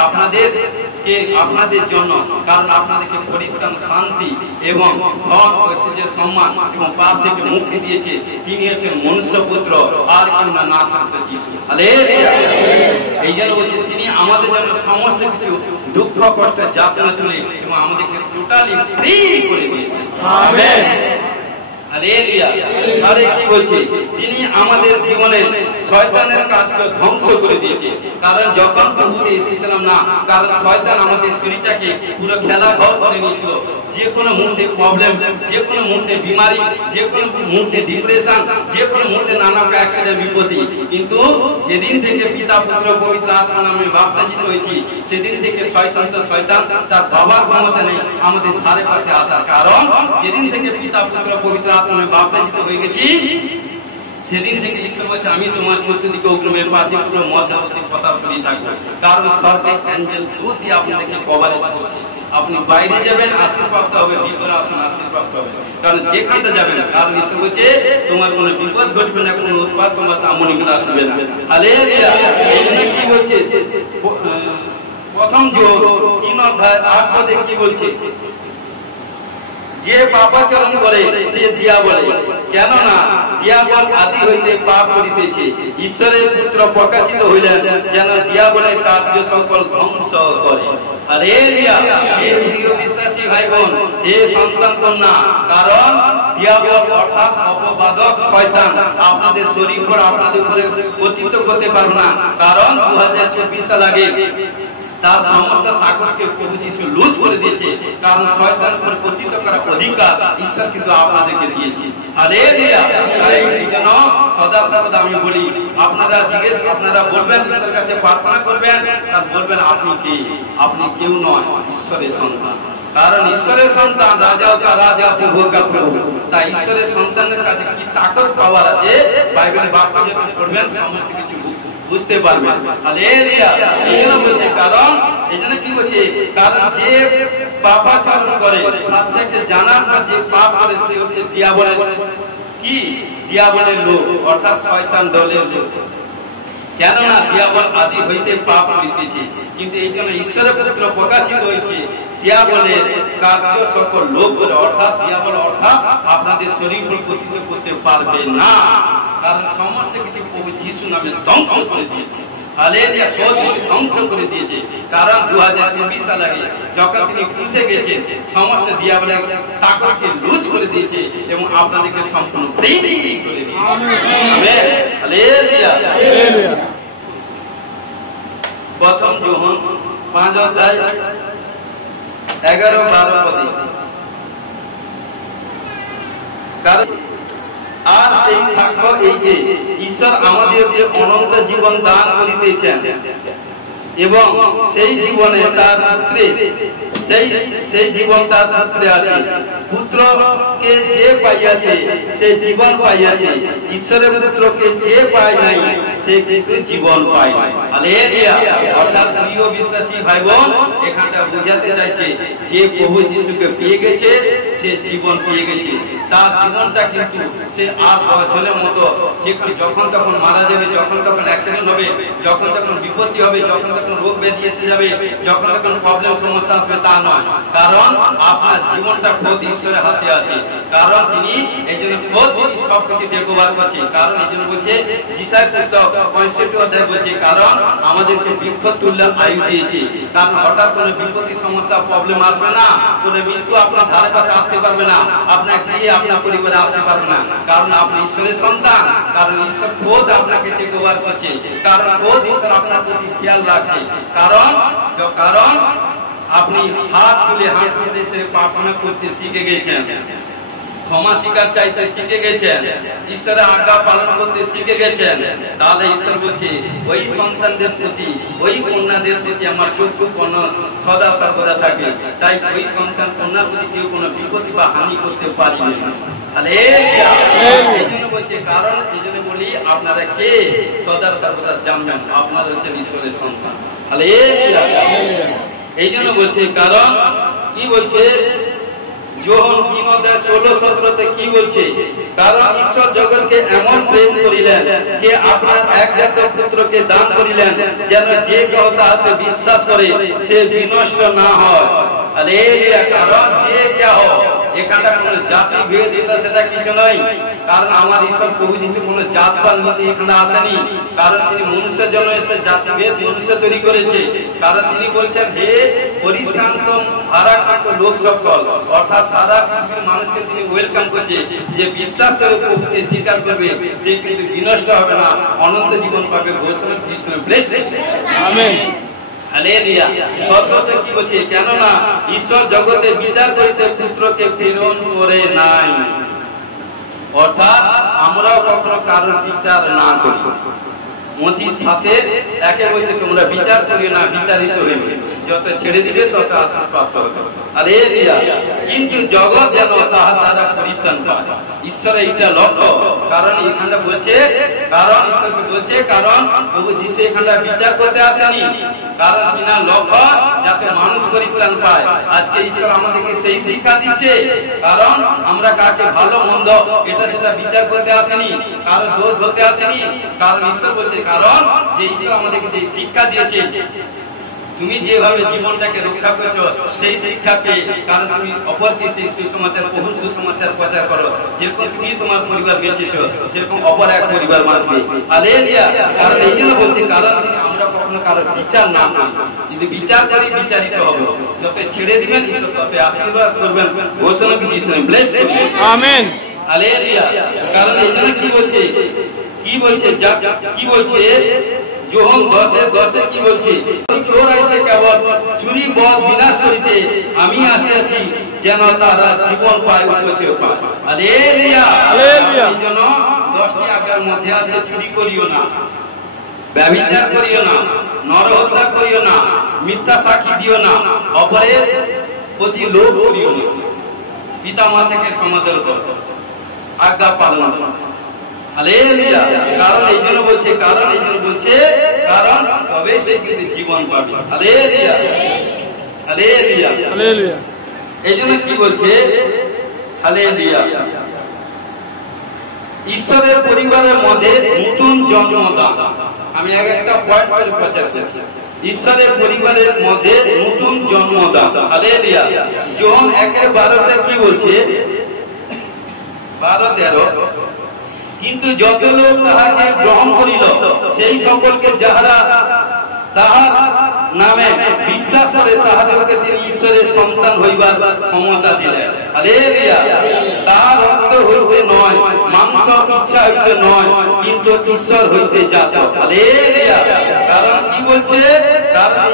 আপনাদের জন্য, কারণ আপনাদেরকে পরিত্রাণ শান্তি এবং ধন ঐশ্বর্য সম্মান এবং পাপ থেকে মুক্তি দিয়েছে, তিনি হচ্ছেন মনুষ্য পুত্র, আর কেউ না, নাসরত যিশু। হালেলুয়া। এই জন্য বলছে তিনি আমাদের জন্য সমস্ত কিছু দুঃখ কষ্ট যাতনা তুলে এবং আমাদেরকে টোটালি ফ্রি করে দিয়েছেন। আমেন। হালেলুয়া। আরে কি বলছে, তিনি আমাদের জীবনে শয়তানের কার্য ধ্বংস করে দিয়েছে, কারণ যখন প্রভুকে এসেছিলাম না, কারণ শয়তান আমাদের শরীরটাকে পুরো খেলা ঘর করে নিয়েছিল, যে কোনো মুহূর্তে প্রবলেম, যে কোনো মুহূর্তে বিমারি, যে কোনো মুহূর্তে ডিপ্রেশন, যে কোনো মুহূর্তে নানা অ্যাক্সিডেন্ট বিপত্তি, কিন্তু যেদিন থেকে পিতা পুত্র পবিত্র আত্মা নামে বাপ্তাজিত হয়েছি সেদিন থেকে শয়তান তার বাবার ক্ষমতা নেই আমাদের ধারে পাশে আসার, কারণ যেদিন থেকে পিতা পুত্র পবিত্র আত্মা নামে বাপ্তাজিত হয়ে গেছি সেদিন থেকে ঈশ্বর বলছে আমি তোমার চতুর্দিকে অগ্রমে পার্থিব মধ্যবর্তী কথা শুনিয়ে থাকবো, কারণ স্বর্গে অ্যাঞ্জেল দূত দিয়ে আপনাদেরকে কভারেজ করছে, আপনি বাইরে যাবেন আশীর্প্রাপ্ত হবে, ভিতরে আপনার আশীর্প্রাপ্ত হবে, কারণ যেখানটা যাবেন, কারণ ঈশ্বর বলছে তোমার কোনো বিপদ ঘটবে না, কোনো উৎপাত তোমার আমনিগুলো আসবে না। হালেলুয়া। এই জন্য কি বলছে প্রথম যোগ 3:8 কি বলছে, যে পাপাচরণ করে সে দিয়াবলে, কেননা দিয়াবল আদি হইতে পাপ করিতেছে, ঈশ্বরের পুত্র প্রকাশিত হইলেন যেন দিয়াবলের কার্য সকল ধ্বংস করে। হালেলুয়া। হে প্রিয় বিশ্বাসী ভাই বোন, হে সন্তান কন্যা, কারণ দিয়াবল অর্থাৎ অপবাদক শয়তান আপনাদের শরীর উপর আপনাদের উপরে পতিত করতে পারবে না, কারণ 2024 সাল আগে তার সমস্ত তাকতকে প্রভু যিশু লুজ করে দিয়েছে, কারণ শয়তানের উপর পতিত করার অধিকার ঈশ্বর কিন্তু আপনাদেরকে দিয়েছে। হালেলুয়া। তাই এই জন্য সদা সর্বদা আমি বলি আপনারা বলবেন ঈশ্বরের কাছে প্রার্থনা করবেন, আর বলবেন আপনি কে, আপনি কেউ নয়, ঈশ্বরের সন্তান, কারণ ঈশ্বরের সন্তান রাজাও কা রাজা প্রভু কা প্রভু, তাই ঈশ্বরের সন্তানের কাছে কি তাকত পাওয়ার আছে বাইবেলের বাক্য যখন পড়বেন সমস্ত কিছু বুঝতে পারবেন। হালেলুয়া। এইজন্য বলছে, কারণ এইজন্য কি বলছে, কারণ যে পাপাচরণ করে সত্যকে জানার পর যে পাপ করে সে হচ্ছে দিয়াবলের লোক, অর্থাৎ শয়তান দলের লোক, কেননা দিয়াবল আদি হইতে পাপ করিতেছে, কিন্তু এই জন্য ঈশ্বরের পুত্র প্রকাশিত হয়েছে দিয়াবলের কার্য সকল লোপ করে, অর্থাৎ দিয়াবল অর্থাৎ আপনাদের শরীর পতিত করতে পারবে না, কারণ সমস্ত কিছু প্রভু যিশু নামে ধ্বংস করে দিয়েছে। হালেলুয়া, ধ্বংস করে দিয়েছে। কারণ 2024 সাল আগে যখন তিনি ক্রুশে গেছেন, সমস্ত দিয়াবলের তাকতকে লুজ করে দিয়েছে এবং আপনাদেরকে সম্পূর্ণ ফ্রি করে দিয়েছে। Amen, hallelujah. প্রথম যোহন 5 অধ্যায় 11-12 পদে, কারণ আর সেই সাক্ষ্য এই যে ঈশ্বর আমাদেরকে অনন্ত জীবন দান করিতেছেন এবং সেই জীবনে তার পুত্রে সেই জীবন তার পুত্রে আছে। পুত্রকে যে পাইয়াছে সে জীবন পাইয়াছে, ঈশ্বরের পুত্রকে যে পায় নাই সে কিন্তু জীবন পায়। হালেলুয়া। অর্থাৎ প্রিয় বিশ্বাসী ভাই বোন, এখানটা বুঝাতে চাইছে যে প্রভু যিশুকে পেয়ে গেছে সে জীবন পেয়ে গেছে। তার জীবনটা কিন্তু সে আর বছরের মতো যখন তখন মারা যাবে, যখন তখন অ্যাক্সিডেন্ট হবে, যখন তখন বিপত্তি হবে, যখন তখন রোগ ব্যাধি এসে যাবে, যখন তখন প্রবলেম সমস্যা আসবে তা নয়। কারণ আপনার জীবনটা খোদ ঈশ্বরের হাতে আছে। কারণ তিনি এই জন্য খোদ সবকিছু দেখভাল করছে। কারণ এই জন্য বলছে যিশায় পুস্তক 65 অধ্যায় বলছে, কারণ আমাদেরকে বৃক্ষ তুল্য আয়ু দিয়েছে। কারণ হঠাৎ কোনো বিপত্তি সমস্যা প্রবলেম আসবে না, কোনো মৃত্যু আপনার ধারে কাছে আসতে পারবে না, আপনার গৃহে আপনার পরিবারে আসতে পারবে না। কারণ আপনি ঈশ্বরের সন্তান, কারণ ঈশ্বর খোদ আপনাকে দেখভাল করছে, কারণ খোদ ঈশ্বর আপনার প্রতি খেয়াল রাখছে। কারণ আপনি হাত তুলে হাত তুলে সে প্রার্থনা করতে শিখে গেছেন, ক্ষমা স্বীকার চাইতে শিখে গেছেন, ঈশ্বরের আজ্ঞা পালন করতে শিখে গেছেন, তাহলে ঈশ্বর বলছে ওই সন্তানদের প্রতি, ওই কন্যাদের প্রতি আমার চক্ষু সদা সর্বদা থাকবে। তাই ওই সন্তান কন্যার প্রতি কেউ কোনো বিপত্তি বা হানি করতে পারবে না। এই জন্য বলছে, কারণ এই জন্য বলি আপনারা কে সদা সর্বদা জানবেন আপনারা হচ্ছেন ঈশ্বরের সন্তান। এই জন্য বলছে, কারণ কি বলছে যোহন 3:16-17 কি বলছে, কারণ ঈশ্বর জগৎকে এমন প্রেম করিলেন যে আপনার একমাত্র পুত্রকে দান করিলেন, যেন যে কেউ তাহাতে বিশ্বাস করে সে বিনষ্ট না হয়। হালেলুয়া। কারণ যে কেউ, এখানটা কোনো জাতি ভেদ এটা সেটা কিছু নয়। কারণ আমার ঈশ্বর প্রভু যিশু কোনো জাত বা নীতি এখানে আসেনি। কারণ তিনি মনুষ্যের জন্য এসে জাতি ভেদ মনুষ্য তৈরি করেছে। কারণ তিনি বলছেন হে পরিশ্রান্ত ভারাক্রান্ত লোক সকল, অর্থাৎ সারা পৃথিবীর মানুষকে তিনি ওয়েলকাম করছে, যে বিশ্বাস করে প্রভুকে স্বীকার করবে সে কিন্তু বিনষ্ট হবে না, অনন্ত জীবন পাবে। ঘোষণা কৃষ্ণ ব্লেসিং। আমেন। হালেলুয়া। সত্যতে কি বলছে, কেননা ঈশ্বর জগতে বিচার করিতে পুত্রকে প্রেরণ করে নাই। অর্থাৎ আমরাও কখনো কারোর বিচার না করি। মতি 7:1 বলছে তোমরা বিচার করিও না, বিচারিত হইবে, যত ছেড়ে দিবে তত আশীষ প্রাপ্ত হবে। হালেলুয়া। কিন্তু জগৎ যেন তাহার দ্বারা পরিত্রাণ পায়। ঈশ্বরের এইটা লক্ষ্য। কারণ এখানটা বলছে, কারণ ঈশ্বরকে বলছে, কারণ প্রভু যিশু এখানটা বিচার করতে আসেনি, কারণ বিনা লক্ষ্য যাতে মানুষ পরিত্রাণ পায়। আজকে ঈশ্বর আমাদেরকে সেই শিক্ষা দিচ্ছে, কারণ আমরা কাকে ভালো মন্দ এটা সেটা বিচার করতে আসেনি, কারো দোষ ধরতে আসেনি। কারণ ঈশ্বর বলছে, কারণ যে ঈশ্বর আমাদেরকে যে শিক্ষা দিয়েছে, তুমি যেভাবে জীবনটাকে রক্ষা করছো সেই শিক্ষাকে, কারণ তুমি অপরকে সেই সুসমাচার, বহু সুসমাচার প্রচার করো। যেরকম তুমি তোমার পরিবার বেঁচেছো, সেরকম অপর এক পরিবার বাঁচবে। হালেলুয়া। কারণ এই জন্য বলছি, কারণ আমরা কখনো কারো বিচার না করি, যদি বিচার করি বিচারিত হবে। যত ছেড়ে দিবেন ঈশ্বর তত আশীর্বাদ করবেন। ঘোষণা কি যিশু ব্লেস করবেন। আমেন। হালেলুয়া। কারণ এই জন্য কি বলছে, কি বলছে, কি বলছে যোহন 10:10 কি বলছে, চোর আইসে কেবল চুরি বধ বিনাশ করিতে, আমি আসিয়াছি যেন তারা জীবন পায়, উপচেও পায়। হালেলুয়া। হালেলুয়া। এই জন্য 10টি আজ্ঞার মধ্যে আছে, চুরি করিও না, ব্যভিচার করিও না, নরহত্যা করিও না, মিথ্যা সাক্ষী দিও না, অপরের প্রতি লোভ করিও না, পিতামাতাকে সমাদর করো, আজ্ঞা পালন করো। হালেলুয়া। কারণ এই জন্য বলছে, কারণ এই জন্য বলছে, কারণ তবে সে কিন্তু জীবন পাবে। হালেলুয়া। হালেলুয়া। হালেলুয়া। এই জন্য কি বলছে, হালেলুয়া, ঈশ্বরের পরিবারের মধ্যে নতুন জন্মদান। আমি একটা পয়েন্ট প্রচার করছি, ঈশ্বরের পরিবারের মধ্যে নতুন জন্মদান। হালেলুয়া। যোহন 1:12 কি বলছে? 12-13 কিন্তু যত লোক তাহাকে গ্রহণ করিল সেই সকলকে যাহারা তাহার নামে বিশ্বাস করে তাহাদেরকে তিনি ঈশ্বরের সন্তান হইবার ক্ষমতা দিলেন। হালেলুয়া। তাহার রক্ত হইতে নয়, মাংস ইচ্ছা হইতে নয়, কিন্তু ঈশ্বর হইতে জাত। হালেলুয়া। কারণ কি বলছে? কারণ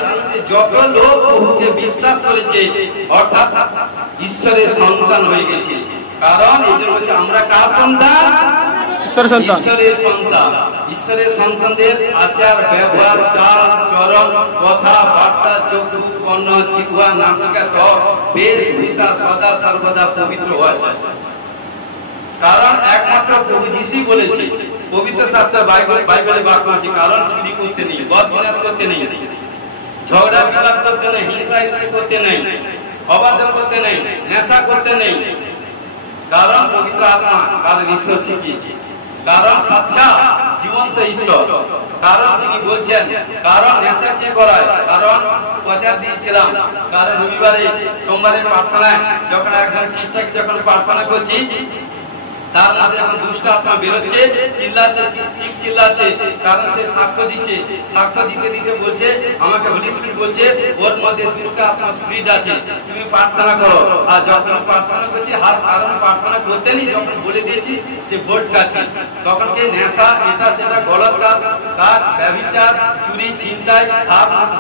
যত লোক প্রভুকে বিশ্বাস করেছে অর্থাৎ ঈশ্বরের সন্তান হয়ে গেছে। কারণ এই জন্য বলছে আমরা কার সন্তান? ঈশ্বরের সন্তান। ঈশ্বরের সন্তানদের আচার ব্যবহার, চাল চরণ, কথা বার্তা, চক্ষু, কর্ণ, জিহ্বা, নাসিকা, ত্বক, বেশভূষা সদা সর্বদা পবিত্র হওয়া চাই। কারণ একমাত্র প্রভু যিশুই বলেছে, পবিত্র শাস্ত্র বাইবেলে বাক্য আছে, কারণ চুরি করতে নেই, বদবিনাশ করতে নেই, ঝগড়া বিবাদ করতে নেই, হিংসা হিংসা করতে নেই, অবাধ্য করতে নেই, নেশা করতে নেই। কারণ পবিত্র আত্মা, কারণ ঈশ্বর শিখিয়েছে, কারণ সাচ্চা জীবন্ত ঈশ্বর। কারণ তিনি বলছেন, কারণ নেশা কে করায়? কারণ প্রচার দিয়েছিলাম, কারণ রবিবারে সোমবারে প্রার্থনায় যখন একজন সিস্টারকে যখন প্রার্থনা করছি, তার মধ্যে এখন দুষ্ট আত্মা বেরোচ্ছে, চিল্লাচ্ছে, ঠিক চিল্লাচ্ছে, কারণ সে সাক্ষ্য দিচ্ছে। সাক্ষ্য দিতে দিতে বলছে, আমাকে হোলি স্পিরিট বলছে ওর মধ্যে দুষ্ট আত্মা স্পিরিট আছে, তুমি প্রার্থনা করো। আর যখন প্রার্থনা করছি, হাত কারণ প্রার্থনা করতে নেই, যখন বলে দিয়েছি সে বোর্ড কাছে, তখন কে নেশা, এটা সেটা, গলত কাজ, ব্যভিচার, চুরি, ছিনতাই,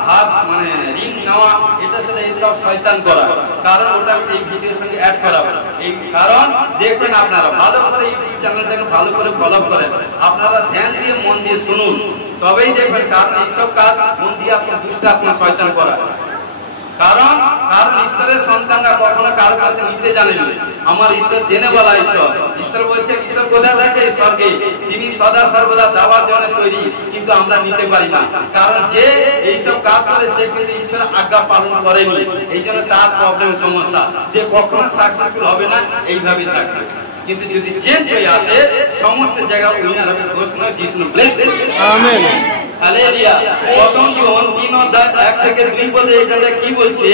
হাত মানে ঋণ নেওয়া, এটা সেটা এইসব শয়তান করা। কারণ ওটা এই ভিডিওর সঙ্গে অ্যাড করা। এই কারণ দেখবেন আপনারা ভালো করে এই চ্যানেলটাকে ভালো করে ফলো করেন, আপনারা ধ্যান দিয়ে মন দিয়ে শুনুন, তবেই দেখবেন। কারণ এইসব কাজ মন দিয়ে আপনার দুষ্ট আপনার শয়তান করা। কারণ ঈশ্বরের সন্তানরা কখনো কারো কাছে নিতে জানেন। আমার ঈশ্বর জেনে বলা ঈশ্বর। ঈশ্বর বলছে, ঈশ্বর কোথায় থাকে? স্বর্গে। তিনি সদা সর্বদা দেওয়ার জন্য তৈরি, কিন্তু আমরা নিতে পারি না। কারণ যে এইসব কাজ করে সে কিন্তু ঈশ্বর আজ্ঞা পালন করেনি, এই জন্য তার প্রবলেম, সমস্যা, সে কখনো সাকসেসফুল হবে না, এইভাবে থাকবে। কিন্তু যদি চেঞ্জ হয়ে আসে, সমস্ত জায়গায় উইনার হবে। ঘোষণা যিশু ব্লেসড। আমেন। হালেলুয়া। প্রথম যোহন 3:1-2 এখানে কি বলছে?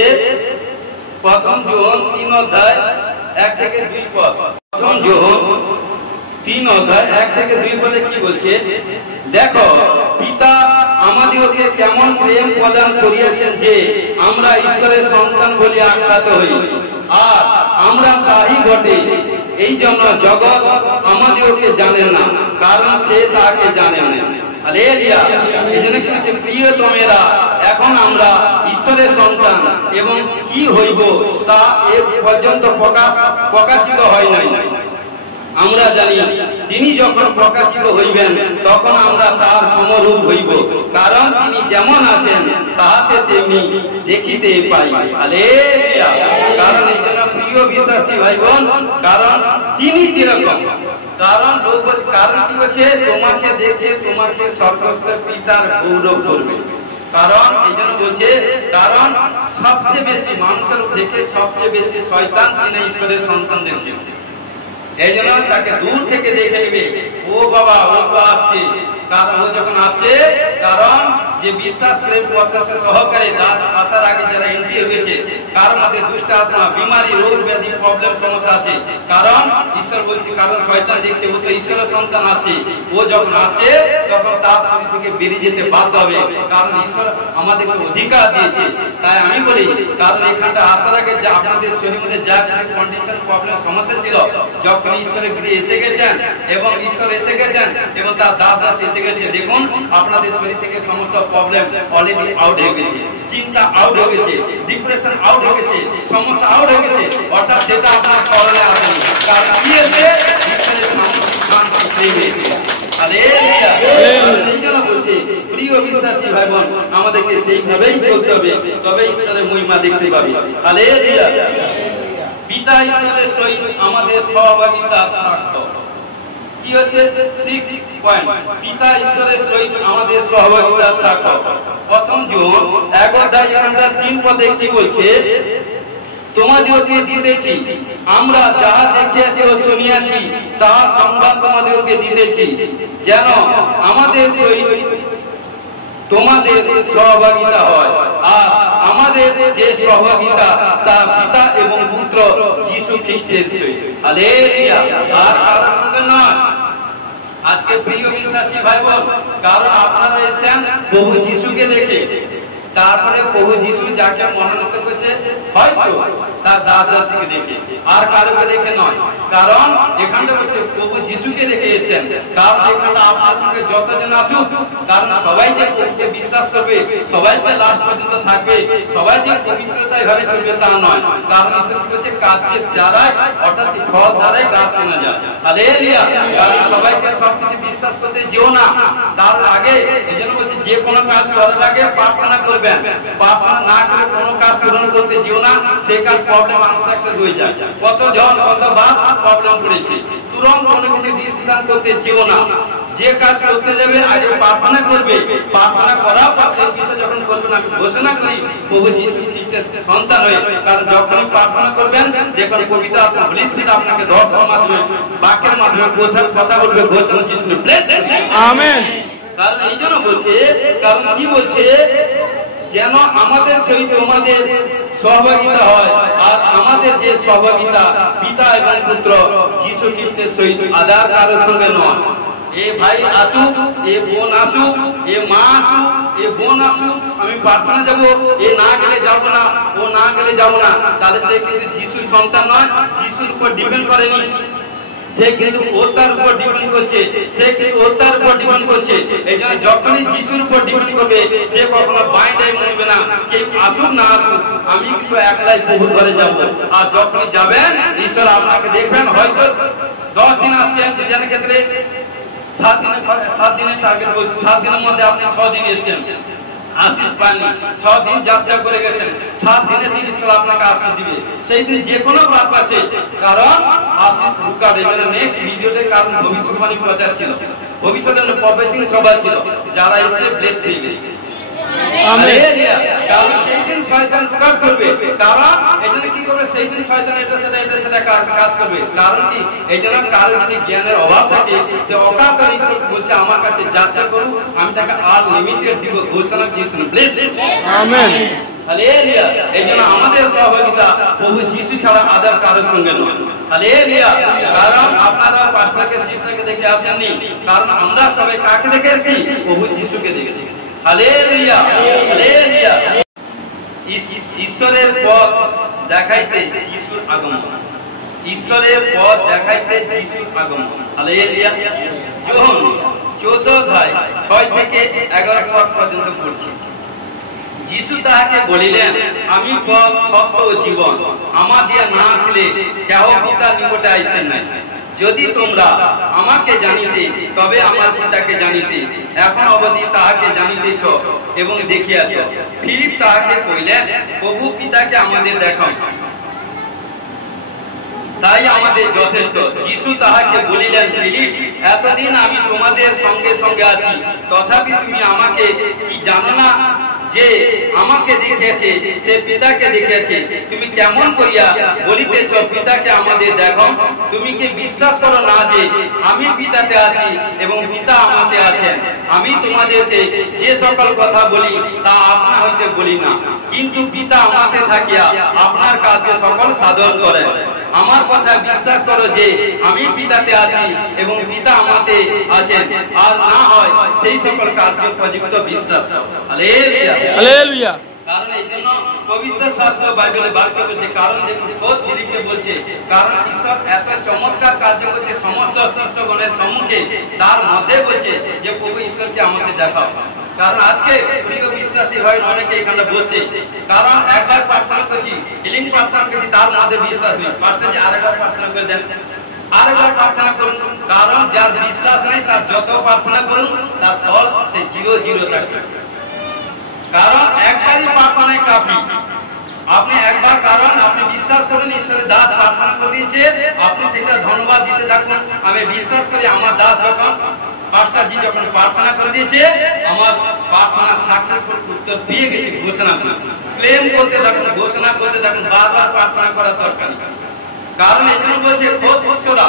প্রথম যোহন 3:1-2 প্রথম যোহন 3:1-2 কি বলছে? দেখো পিতা আমাদিগকে কেমন প্রেম প্রদান করিয়াছেন যে আমরা ঈশ্বরের সন্তান বলিয়া আখ্যাত হই, আর আমরা তাই ঘটে। এই জন্য জগৎ আমাদিগকে জানে না, কারণ সে তাকে জানে না। হালেলুয়া। এজন্য কি বলছে? প্রিয়তমেরা, এখন আমরা ঈশ্বরের সন্তান এবং কি হইব তা এ পর্যন্ত প্রকাশিত হয় নাই। আমরা জানি তিনি যখন প্রকাশিত হইবেন তখন আমরা তার সমরূপ হইব, কারণ তিনি যেমন আছেন তাহাতে তেমনি দেখিতে পাই। হালেলুয়া। কারণ এই জন্য প্রিয় বিশ্বাসী ভাই বোন, কারণ তিনি যেরকম, কারণ কি বলছে? তোমাকে দেখে তোমাকে স্বর্গস্থ পিতার গৌরব করবে। কারণ এই জন্য বলছে, কারণ সবচেয়ে বেশি মানুষের থেকে সবচেয়ে বেশি শয়তান চিনে ঈশ্বরের সন্তানদের। এই জন্য তাকে দূর থেকে দেখে নেবে, ও বাবা ও তো আসছে। কারণ ও যখন আসছে, কারণ যে বিশ্বাস প্রেম প্রত্যাশা সহকারে দাস আসার আগে যারা এন্ট্রি হয়েছে, কার মধ্যে দুষ্ট আত্মা, বিমারি, রোগ ব্যাধি, প্রবলেম, সমস্যা আছে। কারণ ঈশ্বর বলছে, কারণ শয়তান দেখছে ও তো ঈশ্বরের সন্তান আসছে, ও যখন আসছে তখন তার শরীর থেকে বেরিয়ে যেতে বাধ্য হবে। কারণ ঈশ্বর আমাদেরকে অধিকার দিয়েছে। তাই আমি বলি, কারণ এখানটা আসার আগে যে আপনাদের শরীরের মধ্যে যা কন্ডিশন, প্রবলেম, সমস্যা ছিল, যখন ঈশ্বরের গৃহে এসে গেছেন এবং ঈশ্বর এসে গেছেন এবং তার দাস এসে গেছে, দেখুন আপনাদের শরীর থেকে সমস্ত প্রবলেম অলরেডি আউট হয়ে গেছে, চিন্তা আউট হয়ে গেছে, ডিপ্রেশন আউট হয়ে গেছে, সমস্যা আউট হয়ে গেছে। অর্থাৎ সেটা আপনার স্মরণে আসেনি, কারণ কি এসে ঈশ্বরের শান্তি পেয়ে গেছে। হালেলুয়া। এই জন্য বলছে, প্রিয় বিশ্বাসী ভাই বোন, আমাদেরকে সেইভাবেই চলতে হবে, তবে ঈশ্বরের মহিমা দেখতে পাবে। হালেলুয়া। পিতা ঈশ্বরের সহিত আমাদের সহভাগিতার সাক্ষ্য কি হচ্ছে? 6 পয়েন্ট। পিতা ঈশ্বরের সহিত আমাদের সহভাগিতার সাক্ষ্য। প্রথম যোহন 1:3 কি বলছে? তোমাদেরকে দিতেছি, আমরা যাহা দেখিয়াছি ও শুনিয়াছি তাহা সংবাদ তোমাদেরকে দিতেছি, যেন আমাদের সহিত তোমাদের সহভাগিতা হয়, আর আমাদের যে সহভাগিতা তা পিতা এবং পুত্র যীশু খ্রিস্টের সহিত। হালেলুয়া। আর কারোর সঙ্গে নয়। আজকে প্রিয় বিশ্বাসী ভাই বোন, কারণ আপনারা এসেছেন প্রভু যীশুকে দেখে, তারপরে প্রভু যীশু যাকে মনোনীত করেছে হয়তো তার দাস দাসীকে দেখে, আর কারোকে দেখে নয়। কারণ এখানটা বলছে প্রভু যীশুকে দেখে এসেছেন। কারণ এখানটা আপনার সঙ্গে যতজন আসুক, কারণ সবাই যে প্রভুকে বিশ্বাস করবে, সবাই যে লাস্ট পর্যন্ত থাকবে, সবাই যে পবিত্রতায় ভাবে চলবে তা নয়। কারণ ঈশ্বর বলছে কাজের দ্বারাই, অর্থাৎ ফল দ্বারাই গাছ চেনা যায়। হালেলুয়া। কারণ সবাইকে সবকিছু বিশ্বাস করতে যেও না, তার আগে এই জন্য বলছে যে কোনো কাজ করার আগে প্রার্থনা করবেন। প্রার্থনা না করে কোনো কাজ পূরণ করতে যেও না, সে কাজ প্রবলেম আনসাকসেস হয়ে যায়। কতজন কতবার প্রবলেম করেছে। তুরন্ত কোনো কিছু ডিসিশন করতে যেও না। যে কাজ করতে যাবে আগে প্রার্থনা করবে, প্রার্থনা করার পর সেই বিষয় যখন করবেন, আমি ঘোষণা করি প্রভু যীশু খ্রিস্টের সন্তান হয়ে, কারণ যখনই প্রার্থনা করবেন দেখুন পবিত্র আত্মা হোলি স্পিরিট আপনাকে দর্শনের মাধ্যমে, বাক্যের মাধ্যমে কথা বলবে, ঘোষণা যীশু ব্লেস আমেন। কারণ এই জন্য বলছে, কারণ কি বলছে, যেন আমাদের সহিত তোমাদের সহভাগিতা হয়, আর আমাদের যে সহভাগিতা পিতা এবং পুত্র যীশু খ্রিস্টের সহিত, আধার কারোর সঙ্গে নয়। এ ভাই আসুক, এ বোন আসুক, এ মা আসুক, এ বোন আসুক, আমি প্রার্থনা যাবো, এ না গেলে যাবো না, ও না গেলে যাবো না, তাহলে সে কিন্তু যিশুর সন্তান নয়, যিশুর উপর ডিপেন্ড করেনি। সে কিন্তু ওটার উপর ডিপেন্ড করছে, সে কিন্তু ওটার উপর ডিপেন্ড করছে। এই জন্য যখনই যিশুর উপর ডিপেন্ড করবে, সে কখনো বাইরে মরবে না। কেউ আসুক না আসুক, আমি কিন্তু একলাই প্রভুর ঘরে যাব। আর যখনই যাবেন, ঈশ্বর আপনাকে দেখবেন। হয়তো 10 দিন আসছেন, দুজনের ক্ষেত্রে 7 দিনের টার্গেট বলছি, 7 দিনের মধ্যে আপনি 6 দিন এসেছেন, আশিস পাননি, 6 দিন যাত্রা করে গেছেন, 7 দিনের দিন ঈশ্বর আপনাকে আশিস দিবে। সেই দিন যে কোনো বাপ আছে, কারণ আশিস রুকার। এবারে নেক্সট ভিডিওতে কারণ ভবিষ্যৎবাণী প্রচার ছিল, ভবিষ্যতের প্রফেসিং সভা ছিল, যারা এসে ব্লেস পেয়ে গেছে। কারণ সেই দিন শয়তান রুকার করবে, কারণ এই জন্য কি করবে, সেই দিন শয়তান এটা সেটা কাজ করবে। কারণ কি, এই জন্য কারণ যদি জ্ঞানের অভাব থাকে, সে অকাতরে ঈশ্বর বলছে আমার কাছে যাত্রা করুন, আমি তাকে আর লিমিটেড দিব। ঘোষণা যিশু ব্লেস আমেন। হালেলুয়া। এই জন্য আমাদের সহভাগিতা প্রভু যীশু ছাড়া আদার কারোর সঙ্গে নয়। হালেলুয়া। কারণ আপনারা পাস্টারকে সিস্টারকে দেখে আসেননি, কারণ আমরা সবাই কাকে দেখে এসেছি, প্রভু যীশুকে দেখেছি। Hallelujah, hallelujah. ঈশ্বরের পথ দেখাইতে যিশুর আগমন, ঈশ্বরের পথ দেখাইতে যিশুর আগমন। হালেলুয়া। যোহন 14 অধ্যায় 6 থেকে 11 পদ পর্যন্ত পড়ছি। যিশু তাহাকে বলিলেন, আমি পথ সত্য ও জীবন, আমার দিয়া না আসলে কেহ পিতার নিকটে আইসেন নাই। যদি তোমরা আমাকে জানিতে, তবে আমার পিতাকে জানিতে। এখন অবধি তাহাকে জানিতেছ এবং দেখিয়াছ। ফিলিপ তাহাকে কইলেন, প্রভু পিতাকে আমাদের দেখাও, তাই আমাদের যথেষ্ট। যিশু তাহাকে বলিলেন, ফিলিপ, এতদিন আমি তোমাদের সঙ্গে সঙ্গে আছি, তথাপি তুমি আমাকে কি জানো না যে আমাকে দেখিয়েছে সে পিতাকে দেখিয়েছে? তুমি কেমন করিয়া বলিতেছ পিতাকে আমাদের দেখো? তুমি কি বিশ্বাস করো না যে আমি পিতাতে আছি এবং পিতা আমাতে আছেন? আমি তোমাদেরকে যে সকল কথা বলি তা আপনা হইতে বলি না, কিন্তু পিতা আমাতে থাকিয়া আপনার কার্য সকল সাধন করেন। আমার কথা বিশ্বাস করো যে আমি পিতাতে আছি এবং পিতা আমাতে আছেন, আর না হয় সেই সকল কার্য প্রযুক্ত বিশ্বাস করো। Hallelujah, hallelujah. কারণ এই জন্য পবিত্র শাস্ত্র বাইবেলে বাক্য বলছে, কারণ দেখুন খোদ ফিলিপকে বলছে, কারণ ঈশ্বর এত চমৎকার কার্য করছে সমস্ত শিষ্যগণের সম্মুখে, তার মধ্যে বলছে যে প্রভু ঈশ্বরকে আমাকে দেখাও। কারণ আজকে প্রিয় বিশ্বাসী হয় অনেকে এখানে বসে, কারণ একবার প্রার্থনা করছি, হিলিং প্রার্থনা করছি, তার মধ্যে বিশ্বাস নেই, পারতেন যে আরেকবার প্রার্থনা করে দেন, আরেকবার প্রার্থনা করুন। কারণ যার বিশ্বাস নেই তার যত প্রার্থনা করুন তার ফল সে 0 থাকবে। কারণ একবারই প্রার্থনায় কাফি। আপনি একবার, কারণ আপনি বিশ্বাস করেন ঈশ্বরের দাস প্রার্থনা করে দিয়েছে, আপনি সেটা ধন্যবাদ দিতে থাকুন। আমি বিশ্বাস করি আমার দাস যখন পাস্টারজি যখন প্রার্থনা করে দিয়েছে, আমার প্রার্থনা সাকসেসফুল উত্তর পেয়ে গেছে। ঘোষণা করুন, ক্লেম করতে থাকুন, ঘোষণা করতে থাকুন, বারবার প্রার্থনা করা দরকার। কারণ এই জন্য বলছে খোদ শিষ্যরা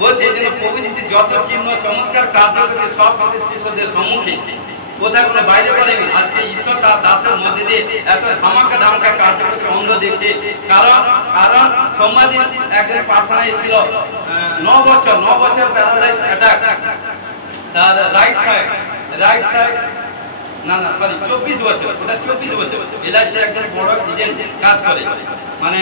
বলছে, এই জন্য প্রভু যীশু যত চিহ্ন চমৎকার কার্য করেছে সব শিষ্যদের সম্মুখে কোথায় কোনো বাইরে করেনি। আজকে ঈশ্বর তার দাসের মধ্যে দিয়ে এত ধামাকা কার্য করছে, অন্ধ দেখছে। কারণ সোমবার দিন একদিন প্রার্থনা এসেছিল, 9 বছর প্যারালাইজ অ্যাটাক, তার রাইট সাইড না সরি 24 বছর, ওটা 24 বছর। এলআইসি একজন বড় এজেন্ট কাজ করে, মানে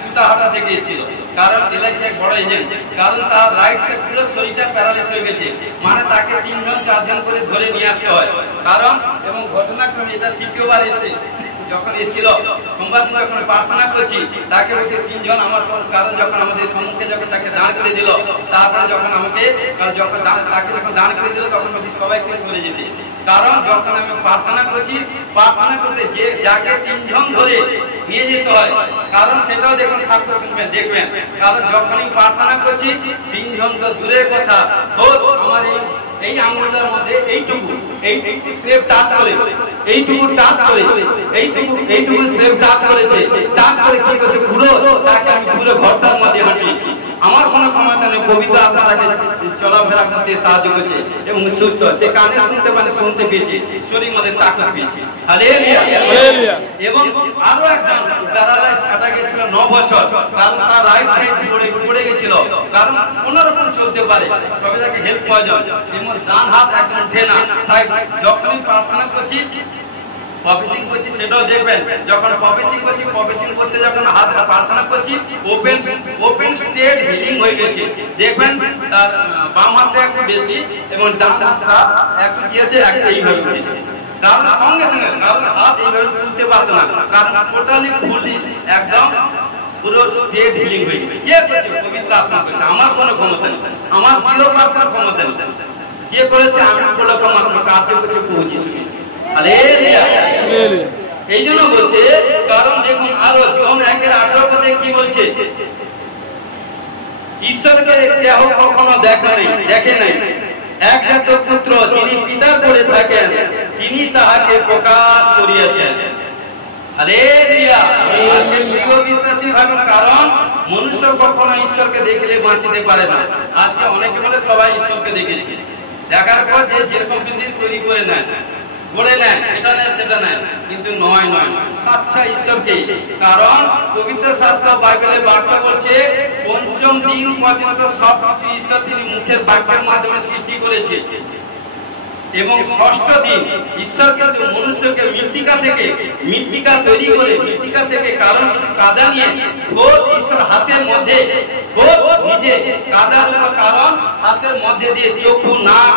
সুতাহাটা থেকে এসেছিল। কারণ এলআইসি এক বড় এজেন্ট, কারণ তার রাইট সাইড পুরো শরীরটা প্যারালাইজ হয়ে গেছে, মানে তাকে 3-4 করে ধরে নিয়ে আসতে হয়। কারণ এবং ঘটনাক্রমে এটা তৃতীয়বার এসেছে। যখন এসেছিল সোমবার দিন যখন প্রার্থনা করছি, তাকে বলছে 3 জন আমার সঙ্গে, কারণ যখন আমাদের সম্মুখে যখন তাকে দাঁড় করে দিল, তারপরে যখন আমাকে তাকে যখন দাঁড় করে দিল তখন বলছি সবাইকে সরে যেতে। কারণ যখন আমি প্রার্থনা করছি, প্রার্থনা করতে যে যাকে 3 জন ধরে নিয়ে যেতে হয়, কারণ সেটাও দেখুন সাক্ষ্য শুনবেন দেখবেন। কারণ যখনই প্রার্থনা করছি 3 জন তো দূরের কথা, আমার এই আঙ্গুলটার মধ্যে এইটুকু স্লেভ টাচ করে, এইটুকু স্লেভ টাচ করেছে, টাচ করে কি করছে, পুরো তাকে আমি পুরো ঘরটার মধ্যে হাঁটিয়েছি। আমার কোনো ক্ষমতা নেই, পবিত্র আত্মা তাকে চলাফেরা করতে সাহায্য করেছে এবং সুস্থ সে কানে শুনতে পারে, শুনতে পেয়েছে, শরীর মধ্যে তাকত পেয়েছে। হালেলুয়া। এবং আরো একজন প্যারালাইজ কাটা গেছিল 9 বছর, কারণ তার রাইট সাইড পড়ে গেছিল, কারণ কোন রকম চলতে পারে, তবে তাকে হেল্প প্রয়োজন, এবং ডান হাত একদম উঠে না সাইড। যখনই প্রার্থনা করছি প্রফেসিং করছি, সেটাও দেখবেন। যখন প্রফেসিং করতে যখন হাত প্রার্থনা করছি, ওপেন স্টেট হিলিং হয়ে গেছে। দেখবেন তার বাম হাতটা একটু বেশি এবং ডান হাতটা একটু কি আছে, একটা এইভাবে উঠেছে। কারণ সঙ্গে কারণ হাত এইভাবে তুলতে পারতো না, কারণ টোটালি ফুললি একদম পুরো স্টেট হিলিং হয়ে গেছে। কে করছে? পবিত্র আত্মা করছে। আমার কোনো ক্ষমতা নেই, আমার 0% ক্ষমতা নেই। কে করেছে? আমি বলে ক্ষমতা কার্য করছে প্রভু যিশু। এই জন্য বলছে, কারণ দেখুন আরো জন 1:18 কি বলছে, ঈশ্বরকে দেহ কখনো দেখে নাই, একমাত্র পুত্র যিনি পিতার করে থাকেন তিনি তাহাকে প্রকাশ করিয়েছেন। বিশ্বাসী ভাবেন, কারণ মনুষ্য কখনো ঈশ্বরকে দেখলে বাঁচিতে পারে না। আজকে অনেকে বলে সবাই ঈশ্বরকে দেখেছে, দেখার পর যে যেরকম কিছু তৈরি করে নেয়, এটা নেয় সেটা নেয়, কিন্তু নয় সাচ্চা ঈশ্বরকে। কারণ পবিত্র শাস্ত্র বাইবেলে বার্তা বলছে, 5ম দিন পর্যন্ত সবকিছু ঈশ্বর তিনি মুখের বাক্যের মাধ্যমে সৃষ্টি করেছে, এবং 6ষ্ঠ দিন ঈশ্বর কিন্তু মনুষ্যকে মৃত্তিকা তৈরি করে, মৃত্তিকা থেকে কারণ কিছু কাদা নিয়ে ঈশ্বর হাতের মধ্যে নিজে কাদার কারণ হাতের মধ্যে দিয়ে চক্ষু, নাক,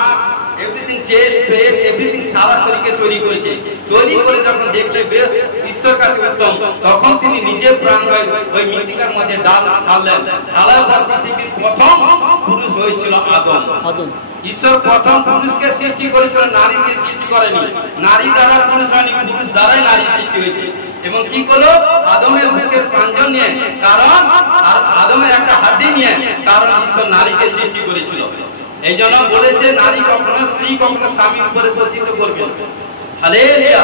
এভরিথিং, চেস্ট, পেট, এভরিথিং সারা শরীরকে তৈরি করেছে। তৈরি করে যখন দেখলে বেশ ঈশ্বর কাছে উত্তম, তখন তিনি নিজে প্রাণ ওই মৃত্তিকার মধ্যে ঢাললেন। ঢালার পর পৃথিবীর প্রথম পুরুষ হয়েছিল আদম। ঈশ্বর প্রথম পুরুষকে সৃষ্টি করেছিল, নারীকে সৃষ্টি করেনি। নারী দ্বারা পুরুষ হয়নি, পুরুষ দ্বারাই নারী সৃষ্টি হয়েছে। এবং কি করলো? আদমের বুকের প্রাঞ্জন নিয়ে, কারণ আদমের একটা হাড্ডি নিয়ে, কারণ ঈশ্বর নারীকে সৃষ্টি করেছিল। এই জন্য বলেছে, নারী কখনো স্ত্রী কখনো স্বামীর উপরে পতিত করবে। হালেলুয়া।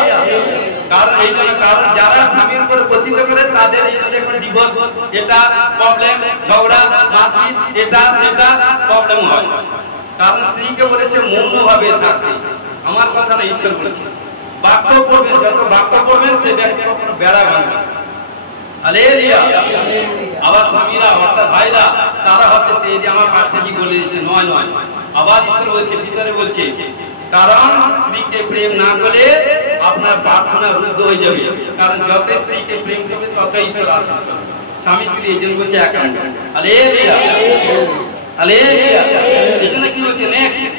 কারণ এই জন্য, কারণ যারা স্বামীর উপরে পতিত করে তাদের এই জন্য এখন ডিভোর্স, এটা প্রবলেম, ঝগড়া, মারপিট, এটা সেটা প্রবলেম হয়। কারণ স্ত্রীকে বলেছে মৌন ভাবে থাকতে। আমার কথা না, ঈশ্বর বলেছে। বাক্য পড়বেন, যত বাক্য পড়বেন সে ব্যক্তি কখনো বেড়া ভাঙবে। হালেলুয়া। আবার স্বামীরা অর্থাৎ ভাইরা তারা হচ্ছে এই যে আমার পাশে কি বলে দিচ্ছে, নয়। আবার ঈশ্বর বলছে, ভিতরে বলছে, কারণ স্ত্রীকে প্রেম না করলে আপনার প্রার্থনা রুদ্ধ হয়ে যাবে। কারণ যত স্ত্রীকে প্রেম করবে তত ঈশ্বর আশীষ করবে। স্বামী স্ত্রী এই জন্য বলছে একান্ত। হালেলুয়া। এই জন্য কি বলছে নেক্সট,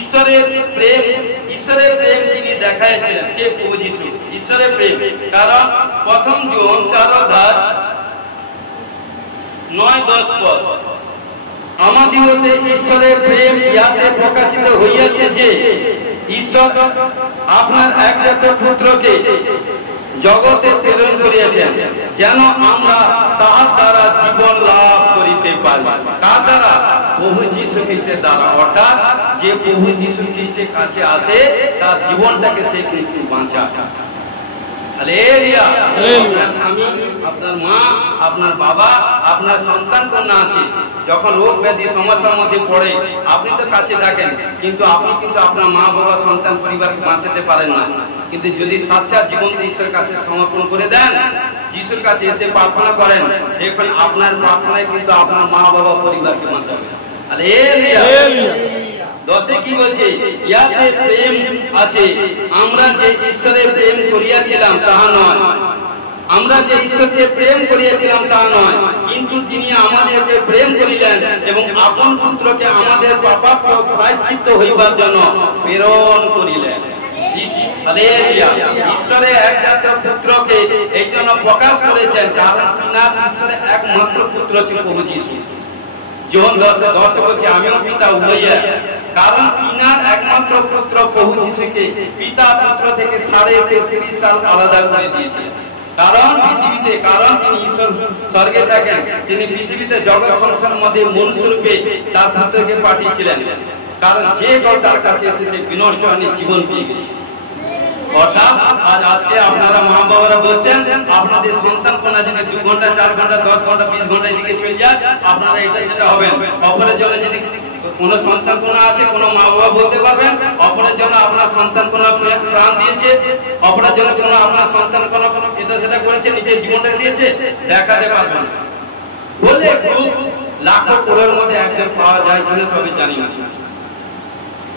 ঈশ্বরের প্রেম তিনি দেখাইছিলেন, কে? প্রভু যিশু। ঈশ্বরের প্রেম, কারণ প্রথম জন 4:9-10 পদ, আমাদের মধ্যে ঈশ্বরের প্রেম ইহাতে প্রকাশিত হইয়াছে যে ঈশ্বর আপনার একমাত্র পুত্রকে জগতে প্রেরণ করিয়াছেন, যেন আমরা তাহার দ্বারা জীবন লাভ করিতে পারি। কার দ্বারা? প্রভু যীশু খ্রিস্টের দ্বারা। অর্থাৎ যে প্রভু যীশু খ্রিস্টের কাছে আসে তার জীবনটাকে সে কিন্তু বাঁচায়। হালেলুয়া। আপনার স্বামী, আপনার মা, আপনার বাবা, আপনার সন্তান কন্যা আছে, যখন রোগ ব্যাধি সমস্যার মধ্যে পড়ে আপনি তো কাছে থাকেন, কিন্তু আপনি কিন্তু আপনার মা বাবা সন্তান পরিবারকে বাঁচাতে পারেন না। কিন্তু যদি সাচ্চা জীবন্ত ঈশ্বরের কাছে সমর্পণ করে দেন, যিশুর কাছে এসে প্রার্থনা করেন, দেখবেন আপনার প্রার্থনায় কিন্তু আপনার মা বাবা পরিবারকে বাঁচাবে। হালেলুয়া। 10 কি বলছে? ইয়াতে প্রেম আছে, আমরা যে ঈশ্বরের প্রেম করিয়াছিলাম তাহা নয়, আমরা যে ঈশ্বরকে প্রেম করিয়াছিলাম তা নয়, কিন্তু তিনি আমাদেরকে প্রেম করিলেন এবং আপন পুত্রকে আমাদের পাপ প্রায়শ্চিত্ত হইবার জন্য প্রেরণ করিলেন। ঈশ্বরের একমাত্র পুত্রকে এই জন্য প্রকাশ করেছেন, কারণ তিনার ঈশ্বরের একমাত্র পুত্র ছিল প্রভু যীশু। যোহন 10 বলছে, আমিও পিতা উভয়, কারণ তিনার একমাত্র পুত্র প্রভু যীশুকে পিতা পুত্র থেকে 33.5 সাল আলাদা করে দিয়েছে। কারণ পৃথিবীতে, কারণ তিনি ঈশ্বর স্বর্গে থাকেন, তিনি পৃথিবীতে জগৎ সংসারের মধ্যে মনুষ্য রূপে তার পুত্রকে পাঠিয়েছিলেন, কারণ যে কেউ তার কাছে এসেছে বিনষ্ট হয়নি, জীবন পেয়ে গেছে। অর্থাৎ আজকে আপনারা মা বাবারা বসছেন, আপনাদের সন্তান কন্যা যদি 2 ঘন্টা 4 ঘন্টা 10 ঘন্টা 20 ঘন্টা দিকে চলে যায়, আপনারা এটা সেটা হবেন। অপরের জন্য যদি কোন সন্তান কন্যা আছে, কোন মা বাবা বলতে পারবেন অপরের জন্য আপনার সন্তান কন্যা প্রাণ দিয়েছে, অপরের জন্য কোন আপনার সন্তান কন্যা এটা সেটা করেছে, নিজের জীবনটা দিয়েছে, দেখাতে পারবেন বলে লাখো কোটির মধ্যে একজন পাওয়া যায় কিনা তবে জানি না।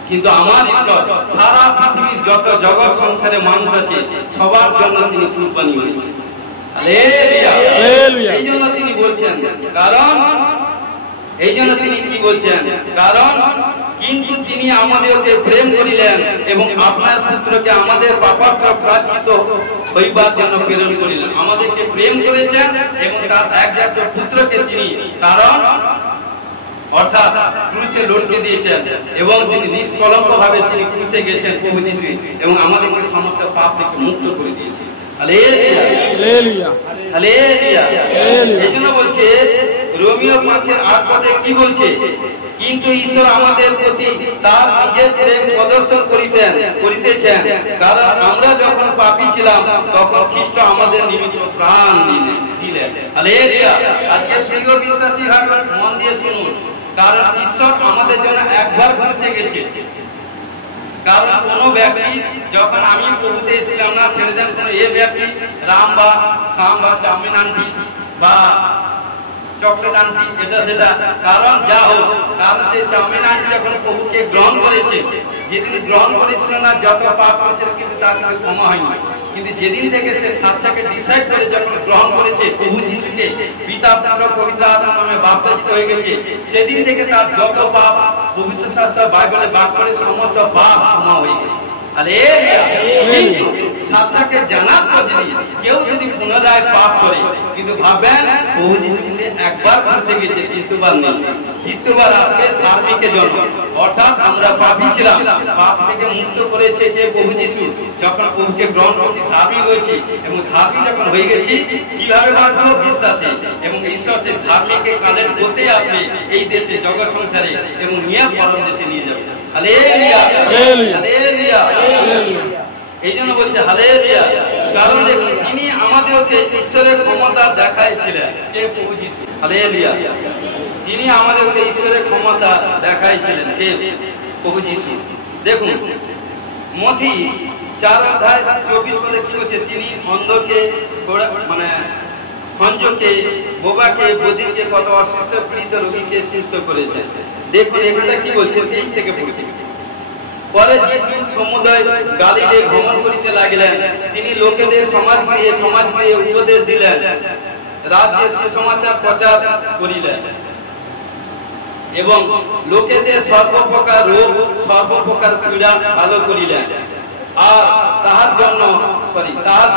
কিন্তু আমার ঈশ্বর সারা পৃথিবীর যত জগৎ সংসারে মানুষ আছে সবার জন্য তিনি কুরবানি হয়েছেন। হালেলুয়া। এই জন্য তিনি বলছেন, কারণ এই জন্য তিনি কি বলছেন, কারণ কিন্তু তিনি আমাদেরকে প্রেম করিলেন এবং আপনার পুত্রকে আমাদের পাপার প্রায়শ্চিত্ত হইবার জন্য প্রেরণ করিলেন। আমাদেরকে প্রেম করেছেন এবং তার একমাত্র পুত্রকে তিনি, কারণ অর্থাৎ ক্রুশে লটকে দিয়েছেন এবং তিনি নিষ্কলঙ্ক ভাবে তিনি ক্রুশে গেছেন প্রভু যীশু, এবং আমাদেরকে সমস্ত পাপ থেকে মুক্ত করে দিয়েছেন। হালেলুয়া। হালেলুয়া। এইজন্য বলছে রোমিও 5:8 কি বলছে, কিন্তু ঈশ্বর আমাদের প্রতি তার নিজের প্রেম প্রদর্শন করিতেছেন, কারণ আমরা যখন পাপী ছিলাম তখন খ্রিস্ট আমাদের নিমিত্ত প্রাণ দিলেন। হালেলুয়া। আজকে প্রিয় বিশ্বাসী ভাই মন দিয়ে শুনুন, কারণ ঈশ্বর আমাদের জন্য একবার ক্রুশে গেছে। কারণ কোন ব্যক্তি যখন আমি প্রভুতে এসেছিলাম না, ছেড়ে দেন কোন এ ব্যক্তি রাম বা শ্যাম বা চাউমিন আনটি বা চকলেট আনটি এটা সেটা, কারণ যা হোক, কারণ সে চাউমিন আনটি যখন প্রভুকে গ্রহণ করেছে, যেদিন গ্রহণ করেছিল না যত পাপ করেছিল কিন্তু তার কিন্তু ক্ষমা হয়নি। কিন্তু যেদিন থেকে সে সাচ্চাকে ডিসাইড করে যখন গ্রহণ করেছে প্রভু যীশুকে পিতা পুত্র পবিত্র আত্মার নামে বাপ্তিস্ম হয়ে গেছে, সেদিন থেকে তার যত পাপ পবিত্র শাস্ত্র বাইবেলে বাদ করে সমস্ত পাপ ক্ষমা হয়ে গেছে। কিন্তু সাচ্চাকে জানার পর কেউ যদি পুনরায় পাপ করে, কিন্তু ভাবেন প্রভু যীশু কিন্তু একবার ফেসে গেছে, দ্বিতীয়বার নেই। দ্বিতীয়বার আসবে ধার্মিকের জন্য, অর্থাৎ আমরা পাপী ছিলাম, পাপ থেকে মুক্ত করেছে যে প্রভু যীশু। যখন প্রভুকে গ্রহণ করছি ধার্মিক হয়েছি, এবং ধার্মিক যখন হয়ে গেছি কিভাবে বাঁচবো? বিশ্বাসে। এবং ঈশ্বর সে ধার্মিককে কালের করতেই আসবে এই দেশে জগৎ সংসারে, এবং নিয়ে পরম দেশে নিয়ে যাবে। হালেলুয়া। হালেলুয়া। এই জন্য বলছে হালেলুয়া, কারণ তিনি আমাদেরকে ঈশ্বরের ক্ষমতা দেখাইছিলেন, কে? প্রভু যীশু। হালেলুয়া। তিনি আমাদেরকে ঈশ্বরের ক্ষমতা দেখাইছিলেন, কে? প্রভু যীশু। দেখুন মথি 4:24 কি বলছে, তিনি অন্ধকে মানে খঞ্জকে, বোবাকে, বধিরকে, কত অসুস্থ পীড়িত রোগীকে সুস্থ করেছেন। দেখুন এখানে কি বলছে, 23 থেকে পড়ছি। পরে যীশু সমুদয় গালিলে ভ্রমণ করিতে লাগিলেন, তিনি লোকেদের সমাজগৃহে উপদেশ দিলেন, রাজ্যের সুসমাচার প্রচার করিলেন এবং লোকেদের সর্বপ্রকার রোগ সর্বপ্রকার পীড়া ভালো করিলেন। আর তাহার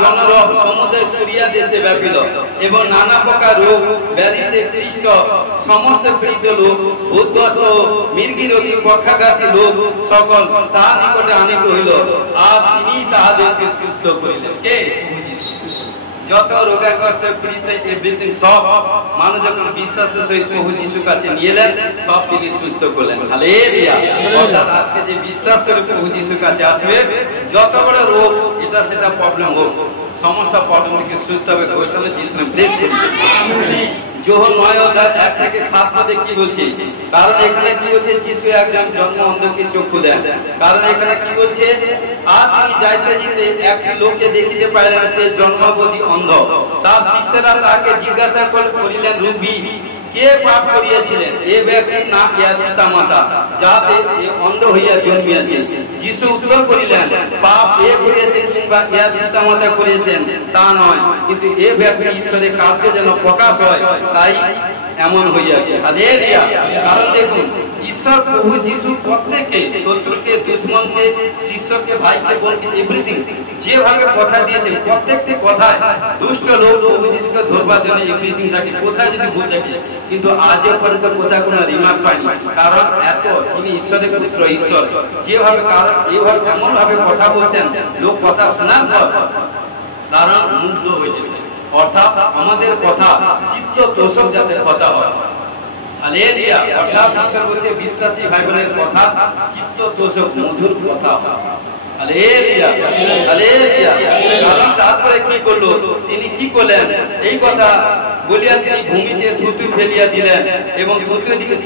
জন্য সমুদয় সুরিয়া দেশে ব্যাপিল, এবং নানা প্রকার রোগ ব্যাধিতে ক্লিষ্ট সমস্ত পীড়িত লোক, ভূতগ্রস্ত, মৃগী রোগী, পক্ষাঘাতী লোক সকল তাহার নিকটে আনিত হইল, আর তিনি তাহাদেরকে সুস্থ করিলেন। কে? যত রোগাগ্রস্ত পীড়িত এভরিথিং সব মানুষ যখন বিশ্বাসের সহিত প্রভু যীশুর কাছে নিয়ে এলেন, সব তিনি সুস্থ করলেন। হালেলুয়া। অর্থাৎ আজকে যে বিশ্বাস করে প্রভু যীশুর কাছে আসবে, যত বড় রোগ এটা সেটা প্রবলেম হোক, সমস্ত পটলকে সুস্থভাবে ঘোষণা দিয়েছিলেন। যোহন 9:1 থেকে 7 পদে কি বলছে? কারণ এখানে কি বলছে? যিশু একজন জন্ম অন্ধকে চক্ষু দেন। কারণ এখানে কি বলছে? আর তিনি যাইতে যেতে একটি লোককে দেখিতে পাইলেন, সে জন্মাবধি অন্ধ। তার শিষ্যরা তাকে জিজ্ঞাসা করিলেন, রূপী, কে পাপ করিয়াছিলেন, এ ব্যক্তি না ইহার পিতা মাতা, যাতে এ অন্ধ হইয়া জন্মিয়াছে? যিশু উত্তর করিলেন, পাপ এ করিয়াছে কিংবা ইহার পিতা মাতা করিয়াছেন তা নয়, কিন্তু এ ব্যক্তি ঈশ্বরের কার্য যেন প্রকাশ হয়, তাই এমন হইয়াছে। হালেলুয়া। কারণ দেখুন, ঈশ্বর প্রভু যিশু প্রত্যেককে, শত্রুকে, দুশমনকে, শিষ্যকে, ভাইকে, বোনকে, এভরিথিং যেভাবে কথা দিয়েছেন, প্রত্যেকটি কথায় দুষ্ট লোক প্রভু যিশুকে ধরবার জন্য এভরিথিং থাকে, কোথায় যদি ভুল থাকে। কিন্তু আজও পর্যন্ত কোথায় কোনো রিমার্ক পাইনি। কারণ এত তিনি ঈশ্বরের পুত্র, ঈশ্বর যেভাবে, কারণ এইভাবে এমন ভাবে কথা বলতেন, লোক কথা শোনার পর কারণ মুগ্ধ হয়ে যেত। অর্থাৎ আমাদের কথা চিত্ত তোষক যাতে কথা হয়। হালেলুয়া। অর্থাৎ ঈশ্বর বলছে বিশ্বাসী ভাই বোনের কথা চিত্ত তোষক, মধুর কথা। Hallelujah, hallelujah. কারণ তারপরে কি করলো? তিনি কি করলেন? এই কথা বলিয়া তিনি ভূমিতে থুতু ফেলিয়া দিলেন এবং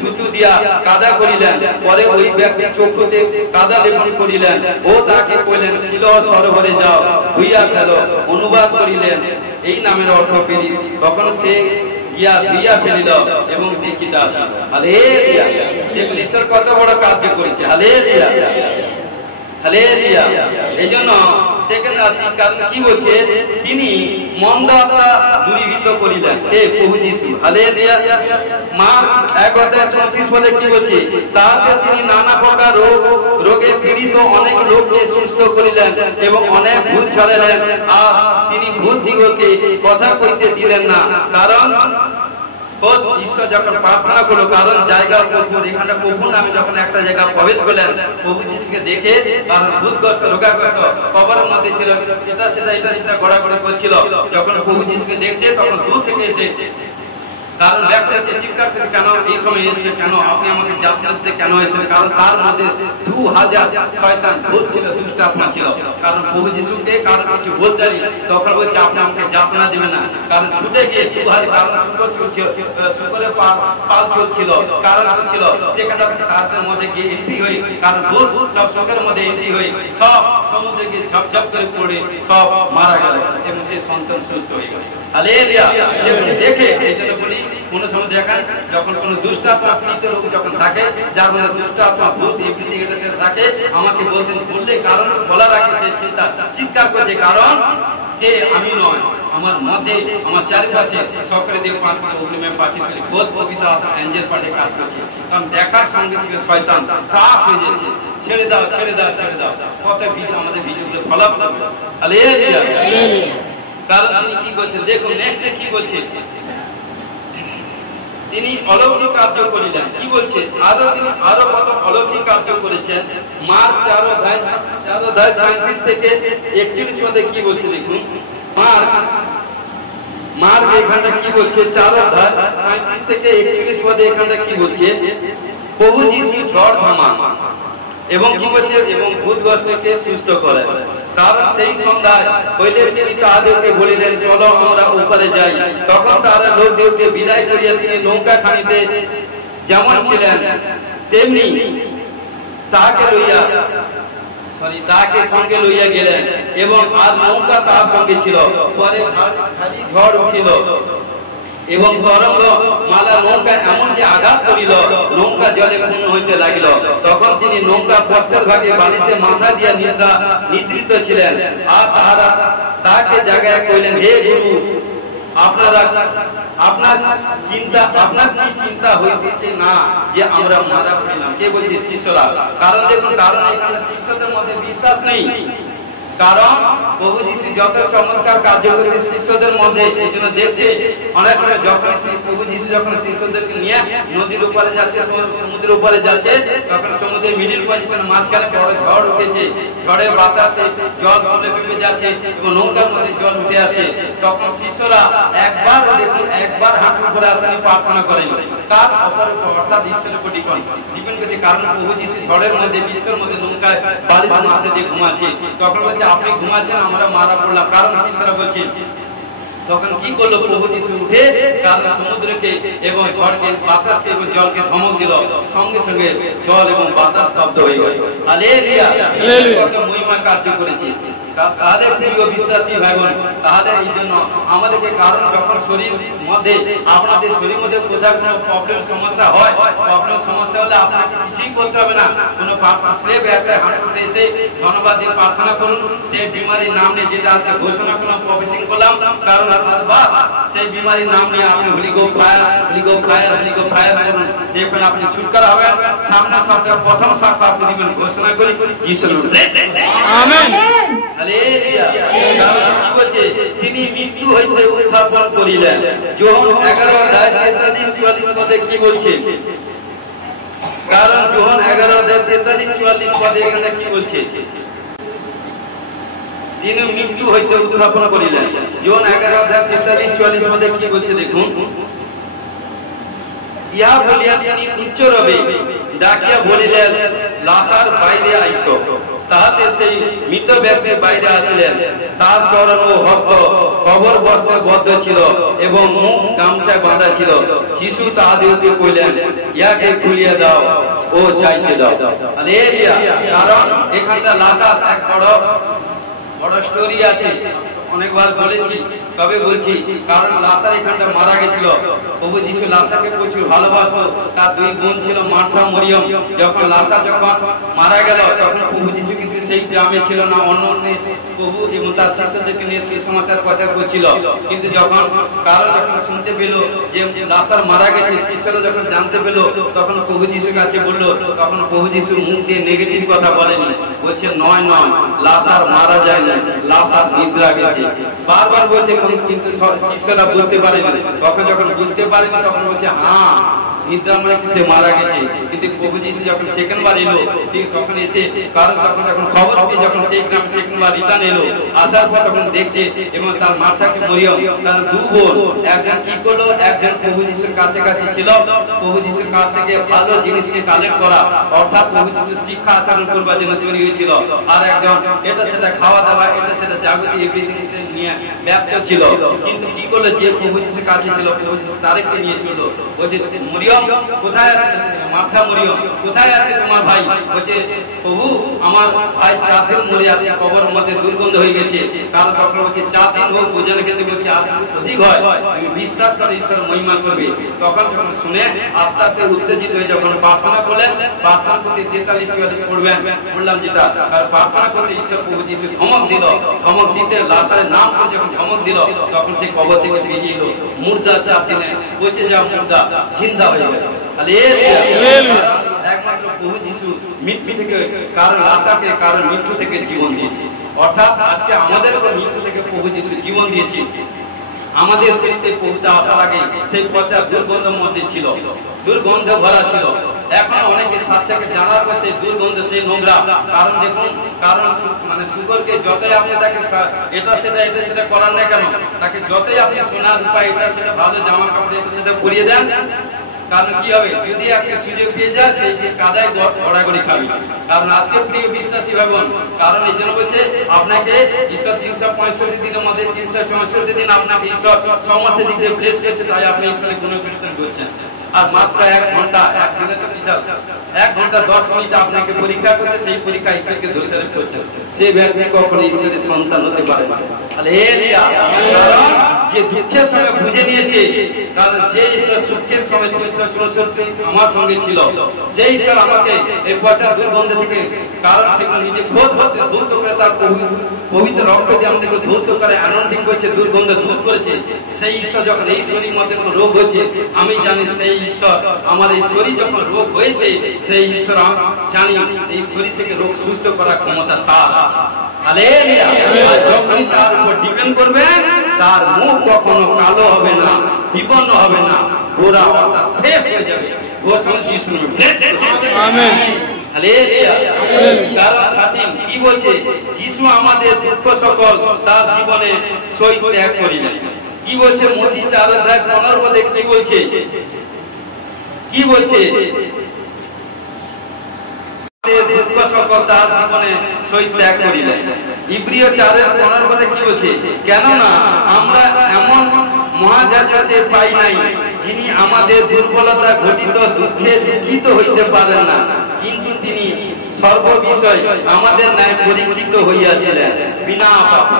থুতু দিয়া কাদা করিলেন। পরে ওই ব্যক্তি চক্ষুতে কাদা লেপন করিলেন ও তাকে কইলেন, সিলোহ সরোবরে যাও, ধুইয়া ফেলো। অনুবাদ করিলেন, এই নামের অর্থ পেরি। তখন সে গিয়া ধুইয়া ফেলিল এবং দেখিতে আসিল। হালেলুয়া। দেখুন ঈশ্বর কত বড় কার্য করেছে। Hallelujah, hallelujah. এইজন্য সেখানে আসি, কারণ কি বলছে? তিনি মন্দ আত্মা দূরীভূত করিলেন, হে প্রভু যিশু। হালেলুয়া। মার্ক 1:34 পদে কি বলছে? তাহাতে তিনি নানা প্রকার রোগে পীড়িত অনেক লোককে সুস্থ করিলেন এবং অনেক ভূত ছাড়ালেন। আর তিনি ভূত দিগকে কথা কইতে দিলেন না, কারণ ঈশ্বর যখন প্রার্থনা করলো, কারণ জায়গা এখানে প্রভু নামে যখন একটা জায়গা প্রবেশ করলেন, প্রভু যিশুকে দেখে, কারণ ভূতগ্রস্ত, রোগাগ্রস্ত, কবরের মধ্যে ছিল, এটা সেটা গড়াগড়ি করছিল। যখন প্রভু যিশুকে দেখছে, তখন দূর থেকে এসে, কারণ ব্যক্তি হচ্ছে চিৎকার করে, কেন এই সময় এসেছে, কেন আপনি আমাকে যাত্রা দিতে কেন এসেছেন? কারণ তার মধ্যে 2000 শয়তান ভূত ছিল, দুষ্ট আত্মা ছিল। কারণ প্রভু যিশুকে কারণ কিছু বলতে তখন বলছে, আপনি আমাকে যাতনা দেবেন না। কারণ ছুটে গিয়ে 2000, কারণ শুকরের পাল চলছিল, কারণ ছিল সেখানে তাদের মধ্যে গিয়ে এন্ট্রি হয়ে, কারণ ভূত সব শোকের মধ্যে এন্ট্রি হয়ে সব সমুদ্রে গিয়ে ঝপঝপ করে পড়ে সব মারা গেল এবং সেই সন্তান সুস্থ হয়ে গেল। হালেলুয়া। দেখে এই জন্য বলি, কোন সময় দেখেন যখন কোন দুষ্ট আত্মা পীড়িত লোক যখন থাকে, যার মধ্যে দুষ্ট আত্মা ভূত সেটা থাকে, আমাকে বললে, কারণ বলার আগে সে চিৎকার করছে, কারণ কে আমি নয়, আমার মধ্যে, আমার চারিপাশে সকলে দেব অগ্নিময় প্রাচীর বোধ কবিতা এঞ্জেল পার্টে কাজ করছে। কারণ দেখার সঙ্গে থেকে শয়তান কাজ হয়ে যাচ্ছে, ছেড়ে দাও, ছেড়ে দাও, ছেড়ে দাও। কত ভিডিও আমাদের ভিডিওতে ফলাফল। হালেলুয়া। কারণ তিনি কি করছেন? দেখুন নেক্সটে কি বলছে? তিনি অলৌকিক কার্য করিলেন। কি বলছে? তিনি আরো কত অলৌকিক কার্য করেছেন। মার্ক 4:37 থেকে 41 পদে কি বলছে? দেখুন মার্ক এখানটা কি বলছে? 4:37 থেকে 41 পদে এখানটা কি বলছে? প্রভু যিশু ঝড় থামান এবং কি বলছে? এবং ভূতগ্রস্তকে সুস্থ করে। কারণ সেই সন্ধ্যায় হইলে তিনি তাহাদেরকে বলিলেন, চলো আমরা উপরে যাই। তখন তারা লোকদেরকে বিদায় করিয়া তিনি নৌকা খানিতে যেমন ছিলেন তেমনি তাকে সঙ্গে লইয়া গেলেন এবং আর নৌকা তার সঙ্গে ছিল। পরে ভারী ঝড় উঠিল এবং তরঙ্গ মালা নৌকা এমন যে আঘাত করিল, নৌকা জলে পূর্ণ হইতে লাগিল। তখন তিনি নৌকা পশ্চাৎ ভাগে বালিশে মাথা দিয়া নিদ্রিত ছিলেন। আর তাহারা তাকে জাগাইয়া কইলেন, হে গুরু, আপনার কি চিন্তা হইতেছে না যে আমরা মারা পড়িলাম? কে বলছে? শিষ্যরা। কারণ দেখুন, কারণ এখানে শিষ্যদের মধ্যে বিশ্বাস নেই। কারণ প্রভু যিশু যত চমৎকার কার্য করেছে শিষ্যদের মধ্যে, এই জন্য দেখছে অনেক সময় যখন প্রভু যিশু যখন শিষ্যদেরকে নিয়ে নদীর উপরে যাচ্ছে, সমুদ্রের উপরে যাচ্ছে, তখন সমুদ্রের মিডিল পজিশনে মাঝখানে বড় ঝড় উঠেছে। ঝড়ের বাতাসে জল ভেপে যাচ্ছে এবং নৌকার মধ্যে জল উঠে আসে। তখন শিষ্যরা একবার হাঁটু করে আসেনি, প্রার্থনা করেন তার অপরের অর্থাৎ ঈশ্বরের উপর ডিপেন্ড করছে। কারণ প্রভু যিশু ঝড়ের মধ্যে, বৃষ্টির মধ্যে নৌকায় বালিশ মাথা দিয়ে ঘুমাচ্ছে। তখন বলছে, আপনি ঘুমাচ্ছেন, আমরা মারা পড়লাম। কারণ শিষ্যরা বলছে, তখন কি করলো প্রভু যিশু উঠে কারণ সমুদ্রকে এবং ঝড়কে, বাতাসকে এবং জলকে ধমক দিল, সঙ্গে সঙ্গে জল এবং বাতাস স্তব্ধ হয়ে গেল। হালেলুয়া, কত মহিমা কার্য করেছে। তাহলে প্রিয় বিশ্বাসী ভাই বোন, তাহলে এই জন্য আমাদেরকে, কারণ যখন শরীর মধ্যে, আপনাদের শরীর মধ্যে কোথাও কোনো প্রবলেম সমস্যা হয়, প্রবলেম সমস্যা হলে আপনাকে কিছুই করতে হবে না, কোনো স্রেফ একটা হাঁটুতে এসে ধন্যবাদ দিয়ে প্রার্থনা করুন। সেই বিমারির নাম নিয়ে, যেটা আজকে ঘোষণা করলাম, প্রবেশিং করলাম, কারণ সাতবার সেই বিমারির নাম নিয়ে আপনি হোলি গো ফায়ার, হোলি গো ফায়ার, হোলি গো ফায়ার করুন, দেখবেন আপনি ছুটকারা হবেন। সামনে সরকার প্রথম সাক্ষা আপনি দিবেন, ঘোষণা করি যিশু আমেন। তিনি মৃত্যু হইতে উত্থাপন করিলেন। যোহন 11:43-44 পদে কি বলছে? কারণ যোহন 11:43-44 পদে এখানে কি বলছে? তিনি মৃত্যু হইতে উত্থাপন করিলেন। যোহন 11:43-44 পদে কি বলছে দেখুন। ইহা বলিয়া তিনি উচ্চরবে ডাকিয়া বলিলেন, লাসার বাইরে আইসো। তাহাতে সেই মৃত ব্যক্তি বাইরে আসিলেন, তার চরণ ও হস্ত কবর বস্ত্রে বদ্ধ ছিল এবং মুখ গামছায় বাঁধা ছিল। যিশু তাহাদেরকে কইলেন, ইহাকে খুলিয়া দাও ও যাইতে দাও। হালেলুয়া। কারণ এখানটা লাসার এক বড় স্টোরি আছে, অনেকবার বলেছি, তবে বলছি, কারণ লাসার এখানটা মারা গেছিল। প্রভু যিশু লাসারকে প্রচুর ভালোবাসতো। তার দুই বোন ছিল, মার্থা, মরিয়ম। যখন লাসার মারা গেল, তখন প্রভু যিশু কিন্তু সেই গ্রামে ছিল না, অন্য প্রভু এবং তার শিষ্যদেরকে নিয়ে সেই সমাচার প্রচার করছিল। কিন্তু যখন শুনতে পেল যে লাসার মারা গেছে, শিষ্যরা যখন জানতে পেল, তখন প্রভু যিশুর কাছে বলল, তখন প্রভু যিশু মুখ দিয়ে নেগেটিভ কথা বলেনি, বলছে নয় নয়, লাসার মারা যায় না, লাসার নিদ্রা গেছে। বারবার বলছে, কিন্তু শিষ্যরা বুঝতে পারেনি। তখন যখন বুঝতে পারেনি, তখন বলছে হ্যাঁ, নিদ্রা মানে সে মারা গেছে। কিন্তু প্রভু যিশু যখন সেকেন্ড বার এলো, ঠিক তখন এসে, কারণ তখন যখন খবর পেয়ে যখন সেই গ্রামে সেকেন্ড বার রিটার্ন এলো, আসার পর তখন দেখছে এবং তার মাথাকে মরিয়ম, তার দু বোন, একজন কি করলো, একজন প্রভু যিশুর কাছে ছিল, প্রভু যিশুর কাছ থেকে ভালো জিনিসকে কালেক্ট করা, অর্থাৎ প্রভু যিশুর শিক্ষা আচরণ করবার জন্য তৈরি হয়েছিল। আর একজন এটা সেটা খাওয়া দাওয়া, এটা সেটা জাগতিক এভরিথিং নিয়ে ব্যস্ত ছিল। কিন্তু কি করলো, যে প্রভু যিশুর কাছে ছিল, প্রভু যিশু তারেককে নিয়ে চললো, বলছে মরিয়ম কোথায় আছে, মার্থা, মরিয়ম কোথায় আছে তোমার ভাই? বলছে প্রভু, আমার ভাই 4 দিন মরে আছে, কবর মধ্যে দুর্গন্ধ হয়ে গেছে। কারণ তখন বলছে 4 দিন হোক, বোঝানো কিন্তু বলছে অধিক হয়, তুমি বিশ্বাস করে ঈশ্বর মহিমা করবে। তখন যখন শুনে আত্মাতে উত্তেজিত হয়ে যখন প্রার্থনা করলেন, প্রার্থনা করতে 43-44 পড়বেন, বললাম যেটা, আর প্রার্থনা করতে ঈশ্বর প্রভু যিশু ধমক দিল। ধমক দিতে লাসারের নাম করে যখন ধমক দিল, তখন সেই কবর থেকে বেরিয়ে এলো মুর্দা। 4 দিনে বলছে যা মুর্দা জিন্দা হয়ে গেল। একমাত্র প্রভু যিশু মৃত্যু থেকে, কারণ লাসারকে, কারণ মৃত্যু থেকে জীবন দিয়েছে। অর্থাৎ আজকে আমাদের মৃত্যু থেকে প্রভু যিশু জীবন দিয়েছে। আমাদের শরীরে প্রভুতে আসার আগে সেই পচা দুর্গন্ধের মধ্যে ছিল, দুর্গন্ধ ভরা ছিল। এখন অনেকে সাচ্চাকে জানার পর সেই দুর্গন্ধ, সেই নোংরা। কারণ দেখুন, কারণ মানে শুকরকে যতই আপনি তাকে এটা সেটা করার না কেন, তাকে যতই আপনি সোনার রূপা, এটা সেটা ভালো জামা কাপড়, এটা সেটা পরিয়ে দেন, কারণ কি হবে, যদি আপনি সুযোগ পেয়ে যায়, সেই কাদায় গড়াগড়ি খাবে। কারণ আজকে প্রিয় বিশ্বাসী ভাই বোন, কারণ এই জন্য বলছে আপনাকে ঈশ্বর 365 দিনের মধ্যে 364 দিন আপনাকে ঈশ্বর সমস্ত দিক দিয়ে ব্লেস করেছে, তাই আপনি ঈশ্বরের গুণকীর্তন করছেন। আর মাত্র 1 ঘন্টা, এক দিনে তো বিশাল 1 ঘন্টা 10 মিনিট আপনাকে পরীক্ষা করছে, সেই পরীক্ষা ঈশ্বরকে দোষারোপ করছেন। সেই ব্যক্তি কখনো ঈশ্বরের সন্তান হতে পারে না। হালেলুয়া। কারণ যে দুঃখের সময় বুঝে নিয়েছে, কারণ যে ঈশ্বর সুখের সময় 364 আমার সঙ্গে ছিল, যে ঈশ্বর আমাকে এই পচা দুর্গন্ধ থেকে, কারণ সেগুলো নিজে ধৌত করে, তার পবিত্র রক্ত দিয়ে আমাদেরকে ধৌত করে অ্যানয়েন্টিং করেছে, দুর্গন্ধ দূর করেছে। সেই ঈশ্বর যখন এই শরীর মধ্যে কোনো রোগ হয়েছে, আমি জানি সেই ঈশ্বর, আমার এই শরীর যখন রোগ হয়েছে, সেই ঈশ্বর জানি এই শরীর থেকে রোগ সুস্থ করার ক্ষমতা তার আছে। হালেলুয়া। যখন তার উপর ডিপেন্ড করবে, তার মুখ কখনো কালো হবে না, বিপন্ন হবে না, গোরা অর্থাৎ ফ্রেশ হয়ে যাবে। আমেন। হালেলুয়া। কারণ কি বলছে, যিশু আমাদের দুঃখ সকল তার জীবনে সহিত ত্যাগ করিলেন। কি বলছে মতি 4:15 কি বলছে, কি বলছে? দুঃখ সকল তার জীবনে সহিত ত্যাগ করিলেন। ইব্রিয় 4:15 কি বলছে? কেননা আমরা এমন মহাযাজককে পাই নাই, যিনি আমাদের দুর্বলতা ঘটিত দুঃখে দুঃখিত হইতে পারেন না, কিন্তু তিনি সর্ববিষয় আমাদের ন্যায় পরীক্ষিত হইয়াছিলেন বিনা পাপে।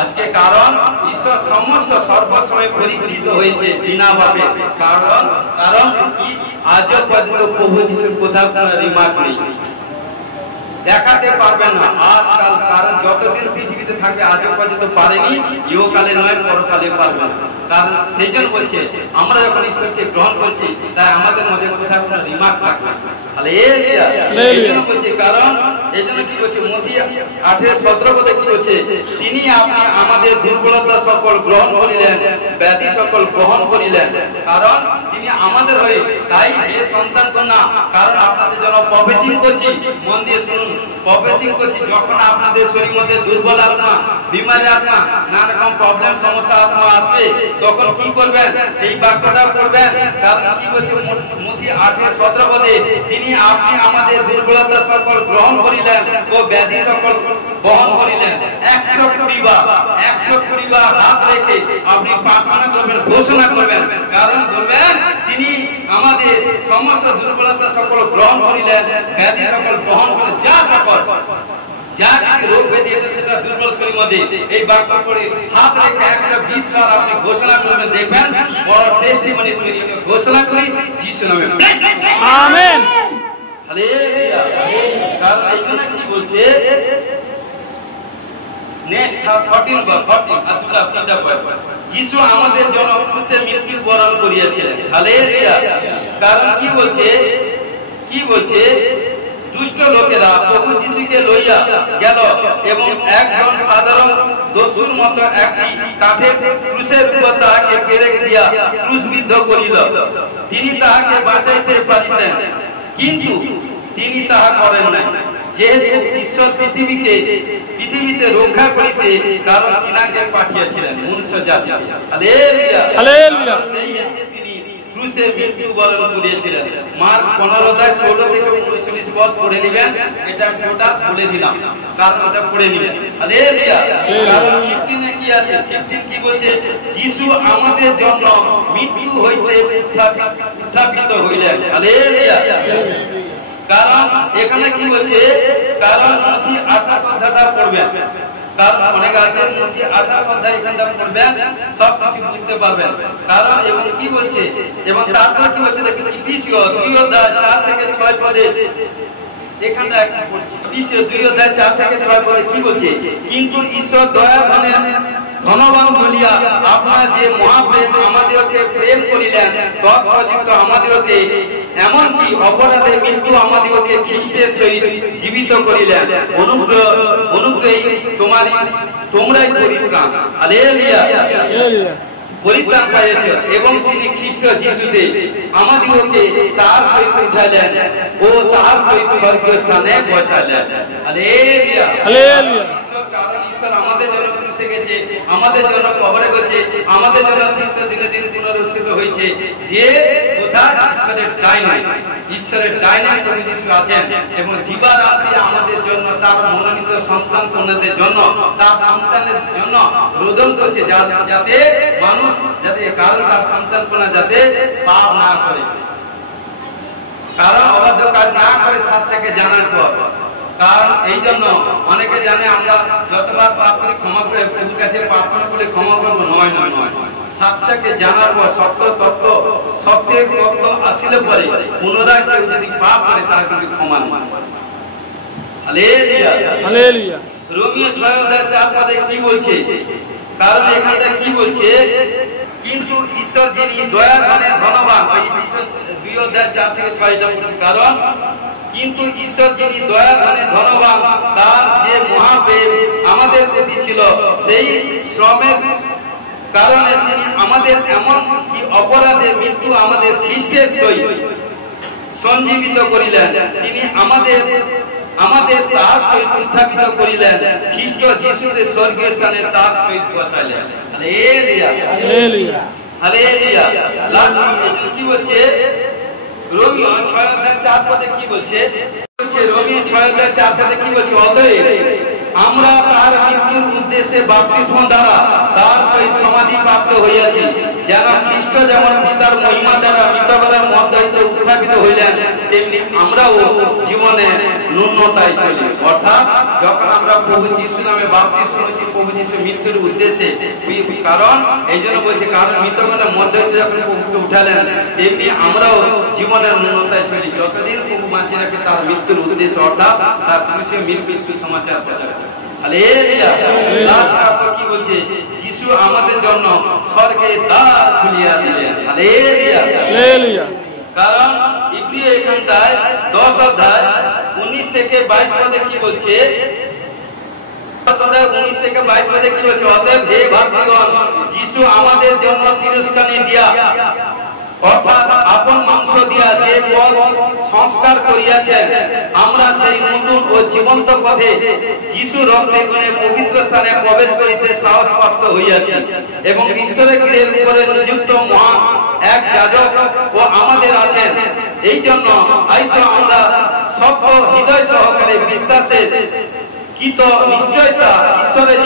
আজকে কারণ ঈশ্বর সমস্ত সর্বসময় পরীক্ষিত হয়েছে বিনা পাপে। কারণ কি? আজও পর্যন্ত প্রভু যিশুর কোথাও কোনো রিমার্ক নেই, দেখাতে পারবেন না আজকাল। কারণ যতদিন পৃথিবীতে থাকে আজও পর্যন্ত পারেনি, ইহকালে নয় পরকালে পারবে না। কারণ সেই জন্য বলছে আমরা যখন ঈশ্বরকে গ্রহণ করছি, তাই আমাদের মধ্যে কোথাও কোনো রিমার্ক থাকবে। কারণ এই জন্য কি বলছে মথি 8:17 কি বলছে? তিনি আপনি আমাদের দুর্বলতা সকল গ্রহণ করিলেন, ব্যাধি সকল গ্রহণ করিলেন। কারণ তিনি আমাদের হয়ে, তাই এ সন্তান কন্যা, কারণ আপনাদের জন্য প্রফেসিং করছি, মন দিয়ে শুনুন, প্রফেসিং করছি। যখন আপনাদের শরীর মধ্যে দুর্বল আত্মা, বিমারি আত্মা, নানা রকম প্রবলেম সমস্যা আত্মা আসবে, তখন কি করবেন? এই বাক্যটা পড়বেন। কারণ কি বলছে মথি 8:17 তিনি আপনি আমাদের দুর্বলতা সকল গ্রহণ করিলেন ও ব্যাধি সকল বহন করিলেন। 120 বার হাত রেখে আপনি প্রার্থনা করবেন, ঘোষণা করবেন। কারণ বলবেন তিনি আমাদের সমস্ত দুর্বলতা সকল গ্রহণ করিলেন, ব্যাধি সকল বহন করিলেন। যা রোগ ব্যাধি এটা সেটা দুর্বল শরীর মধ্যে এই বাক্য পড়ে হাত রেখে 120 বার আপনি ঘোষণা করবেন, দেখবেন বড় টেস্টিমনি তৈরি হবে। ঘোষণা করি যিশুর নামে, আমেন, হালেলুয়া। কারণ এইখানে কি বলছে? নেক্সট 14 যিশু আমাদের জন্য ক্রুশে মৃত্যু বরণ করিয়াছিলেন। হালেলুয়া। কারণ কি বলছে? দুষ্ট লোকেরা প্রভু যিশুকে লইয়া গেল এবং একজন সাধারণ দস্যুর মতো একটি কাঠের ক্রুশের উপর তাহাকে পেরেক দিয়া ক্রুশবিদ্ধ করিল। তিনি তাহাকে বাঁচাইতে পারিতেন, কিন্তু তিনি তাহা করেন নাই, যেহেতু ঈশ্বর পৃথিবীতে রক্ষা করিতে কারণ তিনাকে পাঠিয়েছিলেন মনুষ্য জাতি। Hallelujah, hallelujah. সেই তিনি ক্রুশে মৃত্যু বরণ করিয়েছিলেন। মার্ক 15:16-19 পদ পড়ে নেবেন। এটা আমি ওটা বলে দিলাম, কারণ ওটা পড়ে নেবেন। হালেলুয়া। কারণ 15 কি আছে? 15 কি বলছে? যিশু আমাদের জন্য মৃত্যু হইতে উত্থাপিত হইলেন। হালেলুয়া। কারণ এখানে কি বলছে? কারণ মথি 28 অধ্যায়টা পড়বেন। কারণ অনেক আছে মথি 28 অধ্যায় এখানটা পড়বেন, সব কিছু বুঝতে পারবেন। কারণ এবং কি বলছে? এবং তারপর কি বলছে দেখুন, ইফিসীয় 2:4-6 পদে এখানটা একটা পড়ছি। ইফিসীয় 2:4-6 পদে কি বলছে? কিন্তু ঈশ্বর দয়া ধনবান বলিয়া আপনারা যে মহাপ্রেম আমাদেরকে প্রেম করিলেন, তৎপর্যন্ত আমাদেরকে এমনকি অপরাধে মৃত্যু আমাদেরকে খ্রিস্টের সহিত জীবিত করিলেন। অনুগ্রহে তোমরাই পরিত্রাণ, হালেলুয়া, পরিত্রাণ পাইয়াছ। এবং তিনি খ্রিস্ট যিশুতে আমাদিগকে তার সহিত উঠাইলেন ও তার সহিত স্বর্গীয় স্থানে বসাইলেন। Hallelujah, hallelujah. ঈশ্বর আমাদের জন্য ক্রুশে গেছে, আমাদের জন্য কবরে গেছে, আমাদের জন্য দিনে দিন পুনরুত্থিত হয়েছে। যে কোথায়? ঈশ্বরের ডাইনে প্রভু যিশু আছেন এবং দিবারাত্রি আমাদের জন্য তার মনোনীত সন্তান কন্যাদের জন্য, তার সন্তানের জন্য রোদন করছে, যাতে মানুষ কারণ তার সন্তান কন্যা যাতে পাপ না করে, কারণ অবাধ্য কাজ না করে সাচ্চাকে জানার পর। কারণ এই জন্য অনেকে জানে আমরা যতবার পাপ করি ক্ষমা করে প্রভুর কাছে প্রার্থনা করে ক্ষমা করবো, নয়। সাচ্চাকে জানার পর সত্যের তত্ত্ব আসিলে পরে পুনরায় কেউ যদি পাপ করে তার কিন্তু ক্ষমা নয়। Hallelujah, hallelujah. রোমীয় 6:4 পদে কি বলছে? কারণ এখানটা কি বলছে? কিন্তু ঈশ্বর যিনি দয়া ধনে ধনবান, 2:4-6 বলছে। কারণ কিন্তু ঈশ্বর যিনি দয়া ধনে ধনবান, তার যে মহাপ্রেম আমাদের প্রতি ছিল, সেই শ্রমের কারণে তিনি আমাদের এমন কি অপরাধে মৃত্যু আমাদের খ্রিস্টের সহিত সঞ্জীবিত করিলেন। তিনি আমাদের তার সহিত উত্থাপিত করিলেন, খ্রিস্ট যিশুতে স্বর্গীয় স্থানে তার সহিত বসাইলেন। Hallelujah, hallelujah, hallelujah. কি বলছে? রোমিও 6:4 পদে কি বলছে? রোমিও 6:4 পদে কি বলছে? অতএব আমরা তার মৃত্যুর উদ্দেশ্যে বাপ্তিস্ম দ্বারা তার সহিত সমাধি প্রাপ্ত হইয়াছি, যেন খ্রিস্ট যেমন পিতার মহিমা দ্বারা মৃতদের মধ্যে হইতে উত্থাপিত হইলেন, তেমনি আমরাও জীবনে ন্যূনতায় চলি। অর্থাৎ যখন আমরা প্রভু যিশু নামে বাপ্তিস্ম হয়েছি প্রভু যিশু মৃত্যুর উদ্দেশ্যে, কারণ এই জন্য বলছে কারণ মৃতগণের মধ্যে হইতে যখন প্রভুকে উঠালেন তেমনি আমরাও জীবনের ন্যূনতায় চলি, যতদিন প্রভু বাঁচিয়ে রাখে তার মৃত্যুর উদ্দেশ্যে, অর্থাৎ তার ক্রুশে মৃত্যুর সুসমাচার প্রচার। হালেলুয়া। তারপর কি বলছে? যিশু আমাদের জন্য স্বর্গে দ্বার খুলিয়া দিলেন। হালেলুয়া। কারণ ইব্রিয় এখানটায় 10:19 থেকে 22 পদে কি বলছে? 10:19 থেকে 22 পদে কি বলছে? অতএব হে ভাতৃগণ, যিশু আমাদের জন্য তিরস্কানি দিয়া অর্থাৎ আপন মাংস দিয়া যে পথ সংস্কার করিয়াছেন, আমরা সেই নতুন ও জীবন্ত পথে যিশু রক্তে গুণে পবিত্র স্থানে প্রবেশ করিতে সাহস প্রাপ্ত হইয়াছি, এবং ঈশ্বরের গৃহের উপরে নিযুক্ত মহান এক যাজক ও আমাদের আছেন। এই জন্য আইসো আমরা সব হৃদয় সহকারে বিশ্বাসের কৃত নিশ্চয়তা ঈশ্বরের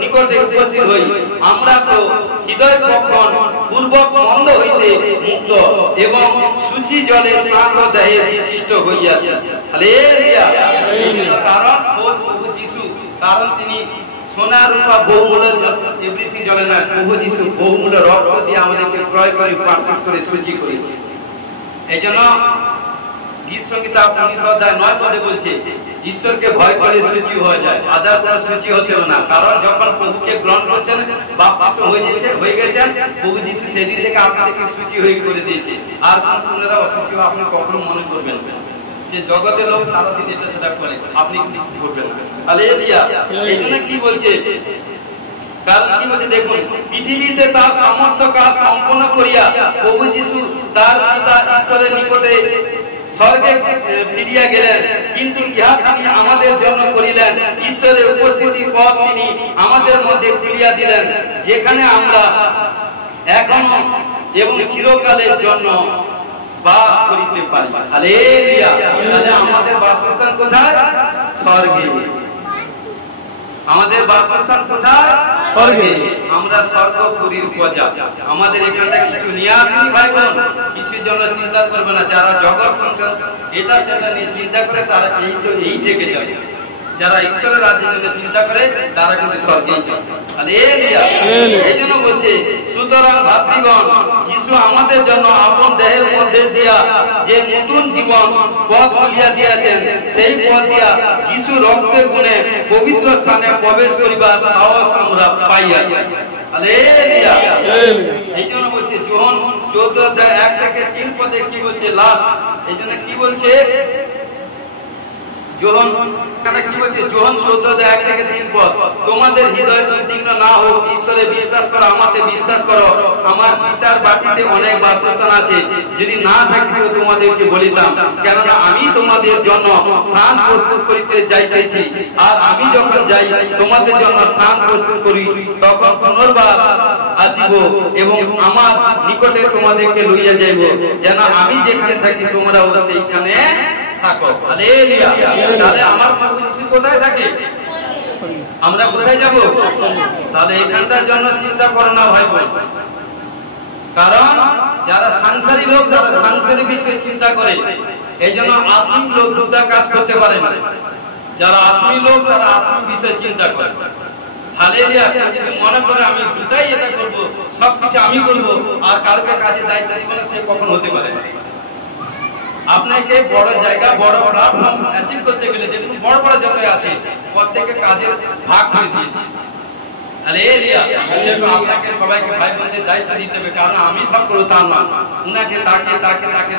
নিকটে উপস্থিত হই। আমরা তো হৃদয় পক্ষণ পূর্বক মন্দ হইতে মুক্ত এবং সূচি জলে স্নান দেহে বিশিষ্ট হইয়াছে। হালেলুয়া। কারণ প্রভু যিশু, কারণ তিনি সোনা রূপা বহুমূল্য এভরিথিং জলে না, প্রভু যিশু বহুমূল্য রক্ত দিয়ে আমাদেরকে ক্রয় করে পারচেজ করে সূচি করেছে। এই জন্য গীত সংহিতা 19:9 পদে বলছে ঈশ্বরকে ভয় করে সূচি হয়ে যায়, আদার কোনো সূচি হতেও না। কারণ যখন প্রভুকে গ্রহণ করছেন বাপ্তিস্ম হয়ে গেছেন প্রভু যিশু, সেদিন থেকে আপনাদেরকে সূচি হয়ে করে দিয়েছে। আর আপনারা অসুচি আপনি কখনো মনে করবেন না, যে জগতের লোক সারাদিন এটা সেটা করে, আপনি কি করবেন না। হালেলুয়া। এই জন্য কি বলছে? কারণ কি বলছে দেখুন, পৃথিবীতে তার সমস্ত কাজ সম্পন্ন করিয়া প্রভু যিশু তার পিতা ঈশ্বরের নিকটে স্বর্গে ফিরিয়া গেলেন, কিন্তু ইহা তিনি আমাদের জন্য করিলেন। ঈশ্বরের উপস্থিতির পর তিনি আমাদের মধ্যে খুলিয়া দিলেন, যেখানে আমরা এখনো এবং চিরকালের জন্য বাস করিতে পারি। হালেলুয়া। তাহলে আমাদের বাসস্থান কোথায়? স্বর্গে। আমাদের বাসস্থান কোথায়? স্বর্গে। আমরা স্বর্গপুরীর প্রজা। আমাদের এখানটা কিছু নিয়ে আসেনি ভাই বোন, কিছুর জন্য চিন্তা করবে না। যারা জগৎ সংসার এটা সেটা নিয়ে চিন্তা করে তারা এই থেকে যাবে। যারা ঈশ্বরের রাজ্যের জন্য চিন্তা করে তারা কিন্তু স্বর্গেই যাবে। হালেলুয়া। এই জন্য বলছে, সুতরাং ভাতৃগণ, যিশু আমাদের জন্য আপন দেহের মধ্যে দিয়া যে নতুন জীবন পথ খুলিয়া দিয়েছেন, সেই পথ দিয়া যিশু রক্তের গুণে পবিত্র স্থানে প্রবেশ করিবার সাহস আমরা পাইয়াছি। হালেলুয়া। এই জন্য বলছে যোহন 14:1 থেকে 3 পদে কি বলছে? লাস্ট এই জন্য কি বলছে? যোহন কি বলছে? যোহন 14:1 থেকে 3 পদ, তোমাদের হৃদয় উদ্বিগ্ন না হোক, ঈশ্বরে বিশ্বাস করো, আমাকে বিশ্বাস করো। আমার পিতার বাটিতে অনেক বাসস্থান আছে, যদি না থাকিত তোমাদেরকে বলিতাম, কেননা আমি তোমাদের জন্য স্থান প্রস্তুত করিতে যাইতেছি। আর আমি যখন যাই তোমাদের জন্য স্থান প্রস্তুত করি, তখন পুনর্বার আসিব এবং আমার নিকটে তোমাদেরকে লইয়া যাইব, যেন আমি যেখানে থাকি তোমরাও সেইখানে থাকো। হালেলুয়া। তাহলে আমার প্রভু যিশু কোথায় থাকে? আমরা কোথায় যাব? তাহলে এখানটার জন্য চিন্তা করো না ভাই বোন। কারণ যারা সাংসারিক লোক, যারা সাংসারিক বিষয়ে চিন্তা করে, এই জন্য আত্মিক লোক দুটা কাজ করতে পারে না। যারা আত্মিক লোক তারা আত্মিক বিষয়ে চিন্তা করে। হালেলুয়া। যদি মনে করে আমি দুটাই এটা করবো, সবকিছু আমি করবো, আর কারোকে কাজে দায়িত্ব দিব না, সে কখন হতে পারে না। আপনাকে বড় জায়গা, বড় প্ল্যাটফর্ম অ্যাচিভ করতে গেলে যেগুলো বড় বড় জায়গায় আছে, প্রত্যেকে কাজের ভাগ করে দিয়েছে। হালেলুয়া। সেরকম আপনাকে সবাইকে ভাই বোনদের দায়িত্ব দিতে হবে, কারণ আমি সব করবো তা না। উনাকে তাকে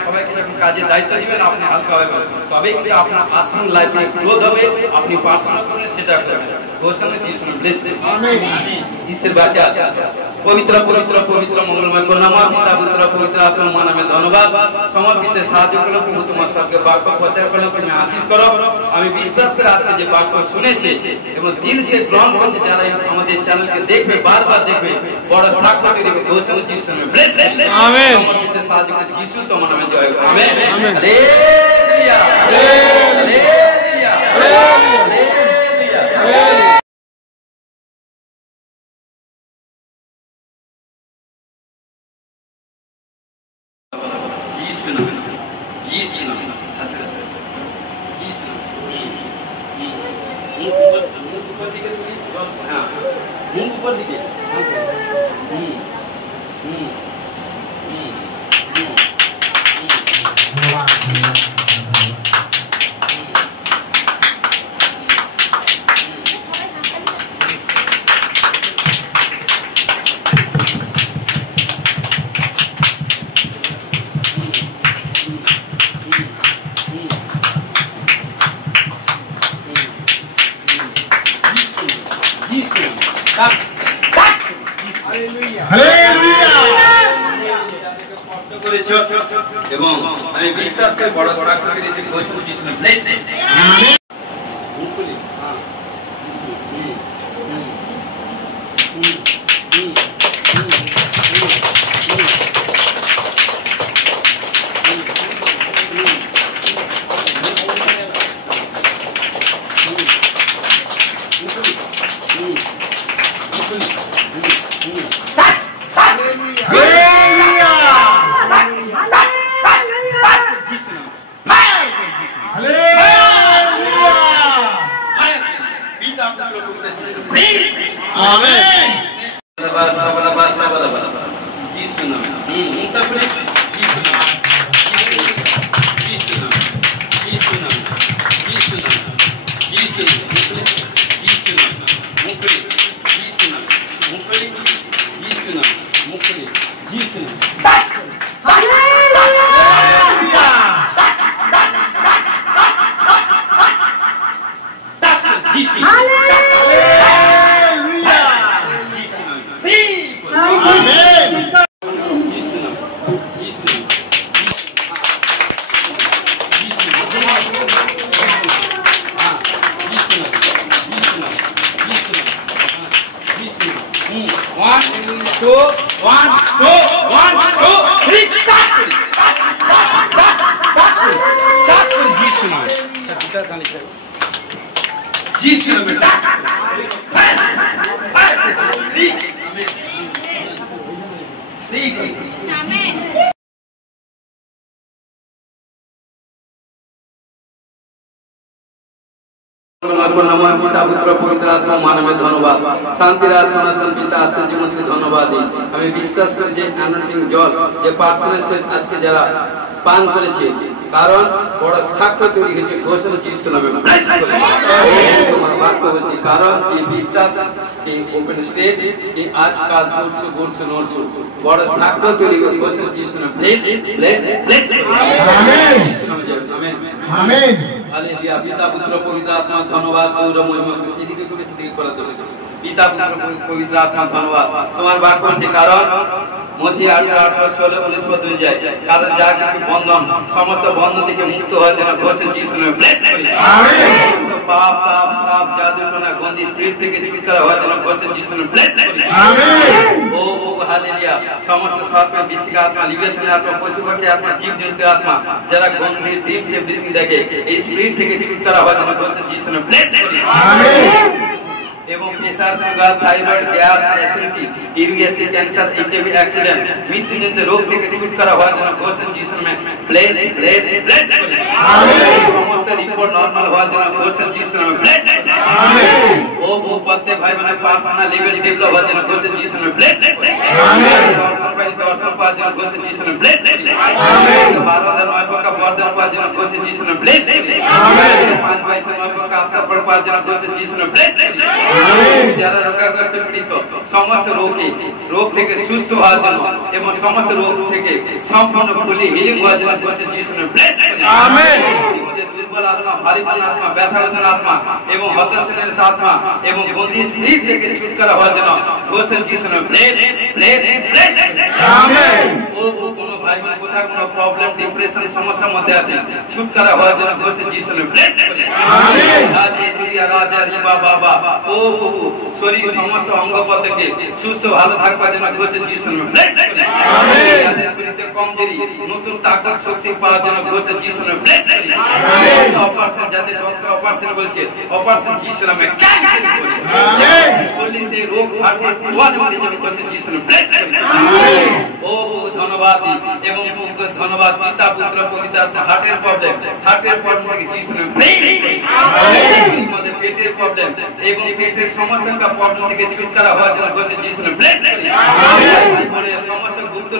সবাইকে যখন কাজের দায়িত্ব দিবেন আপনি হালকা হবে, তবেই কিন্তু আপনার আসন লাইফে গ্রোথ হবে। আপনি প্রার্থনা করবেন, সেটা করবেন। ঘোষণা যিশু ব্লেসড। আমিন। ঈশ্বর বাক্যে আছে। পবিত্র পবিত্র পবিত্র মঙ্গলময় নামা পিতা পুত্র পবিত্র আত্মা নামে ধন্যবাদ সমর্পিত সাহায্য করো প্রভু তোমার সঙ্গে বাক্য প্রচার করো তুমি আশীষ করো আমি বিশ্বাস করে আজকে যে বাক্য শুনেছে এবং দিল সে গ্রহণ করেছে যারা আমাদের চ্যানেলকে দেখবে বারবার দেখবে বড় সাক্ষ্য দেবে ঘোষণা যিশু নামে ব্লেস আমেন সমর্পিত সাহায্য করে যিশু তোমার নামে জয় আমেন হালেলুয়া হালেলুয়া হালেলুয়া এবং আমি বিশ্বাস করে বড় সাক্ষ্য দিয়েছি ঘোষণা যিশু নামে ব্লেস আমেন পিতা পুত্র পবিত্র আত্মা মানবে ধন্যবাদ শান্তির সনাতন পিতা আসেন জীবনকে ধন্যবাদ দিই আমি বিশ্বাস করি যে অ্যানোয়েন্টিং জল যে প্রার্থনার সহিত আজকে যারা পান করেছে কারণ বড় সাক্ষ্য তৈরি হয়েছে ঘোষণা যিশু নামে তোমার বাক্য হচ্ছে কারণ এই বিশ্বাস এই ওপেন স্টেট এই আজকাল দুর্সু গুরসু নরসু বড় সাক্ষ্য তৈরি করে ঘোষণা যিশু নামে ব্লেস ব্লেস ব্লেস আমেন যিশু নামে জয় আমেন আমেন হালেলুয়া পিতা পুত্র পবিত্র আত্মা ধন্যবাদ গৌরব মহিমা এদিকে করে সেদিকে করা দেবে পিতা পুত্র পবিত্র আত্মা ধন্যবাদ তোমার বাক্য হচ্ছে কারণ মথি 18:16-19 পদ অনুযায়ী কারণ যা কিছু বন্ধন সমস্ত বন্ধন থেকে মুক্ত হওয়ার জন্য ঘোষণা যিশু নামে ব্লেস আমেন পাপ তাপ শ্রাপ জাদুটনা গন্দি স্পিরিট থেকে ছুটকারা হওয়ার জন্য ঘোষণা যিশু নামে ব্লেস আমেন ও হালেলুয়া সমস্ত সর্পের বিচিক আত্মা লিবেথনের আত্মা পশু পাখি আত্মা জীব জন্তু আত্মা যারা গন্ধি দিক সে বৃদ্ধি দেখে এই স্পিরিট থেকে ছুটকারা হওয়ার জন্য ঘোষণা যিশু নামে ব্লেস আমেন এবং pressure sugar thyroid gas acidity ইউরিয়াসি ক্যান্সার এইচআইভি অ্যাক্সিডেন্ট মৃত্যুজনিত রোগ থেকে ছুটকারা হওয়ার জন্য ঘোষণা যিশু নামে ব্লেস ব্লেস ব্লেস আমেন সমস্ত রিপোর্ট নরমাল হওয়ার জন্য ঘোষণা যিশু নামে ব্লেস আমেন ও প্রত্যেক ভাই বোনের প্রার্থনা লেভেল ডেভেলপ হওয়ার জন্য ঘোষণা যিশু নামে ব্লেস আমেন দর্শন পাওয়ার জন্য ঘোষণা যিশু নামে ব্লেস আমেন 12,000 প্রকার বরদান পাওয়ার জন্য ঘোষণা যিশু নামে ব্লেস আমেন 5,000 প্রকার আত্মা পাওয়ার জন্য ঘোষণা যিশু নামে ব্লেস যারা রোগাগ্রস্ত পীড়িত সমস্ত রোগ থেকে সুস্থ হওয়ার জন্য এবং সমস্ত রোগ থেকে সম্পূর্ণ ফুলি হিলিং হওয়ার জন্য ঘোষণা যিশু নামে ব্লেস আমেন দুর্বল আত্মা, ভারীপন আত্মা, ব্যথা বেদনা আত্মা এবং হতাশার আত্মা এবং বন্দি স্পিরিট থেকে ছুটকারা হওয়ার জন্য ঘোষের যিশুর নামে ব্লেস ব্লেস ব্লেস আমেন। ও কোনো ভাই বোন কোথাও কোনো প্রবলেম ডিপ্রেশন সমস্যার মধ্যে আছে, ছুটকারা হওয়ার জন্য ঘোষের যিশুর নামে ব্লেস আমেন। হালেলুয়া রাজা রিবা বাবা। ও প্রভু শরীর সমস্ত অঙ্গ প্রত্যঙ্গে সুস্থ ভালো থাকবার জন্য ঘোষের যিশুর নামে ব্লেস আমেন। যাদের শরীরে কমজোরি নতুন তাকত শক্তি পাওয়ার জন্য ঘোষের যিশুর নামে ব্লেস আমেন। অপারেশন যাদের ডক্টর অপারেশন বলছে অপারেশন যিশুর নামে ক্যান্সেল করি আমেন। বলি সেই রোগ ভাবে ওয়ান মরে যাবে ঘোষের যিশুর নামে ব্লেস আমেন। ও ধন্যবাদ এবং ধন্যবাদ পিতা পুত্র পবিত্র আত্মা। হার্টের প্রবলেম থেকে যিশুর নামে ব্লেস আমেন। আমাদের পেটের প্রবলেম এবং পেটের সমস্ত প্রবলেম থেকে ছুটকারা হওয়ার জন্য ঘোষের যিশুর নামে ব্লেস আমেন। মানে সমস্ত গুপ্ত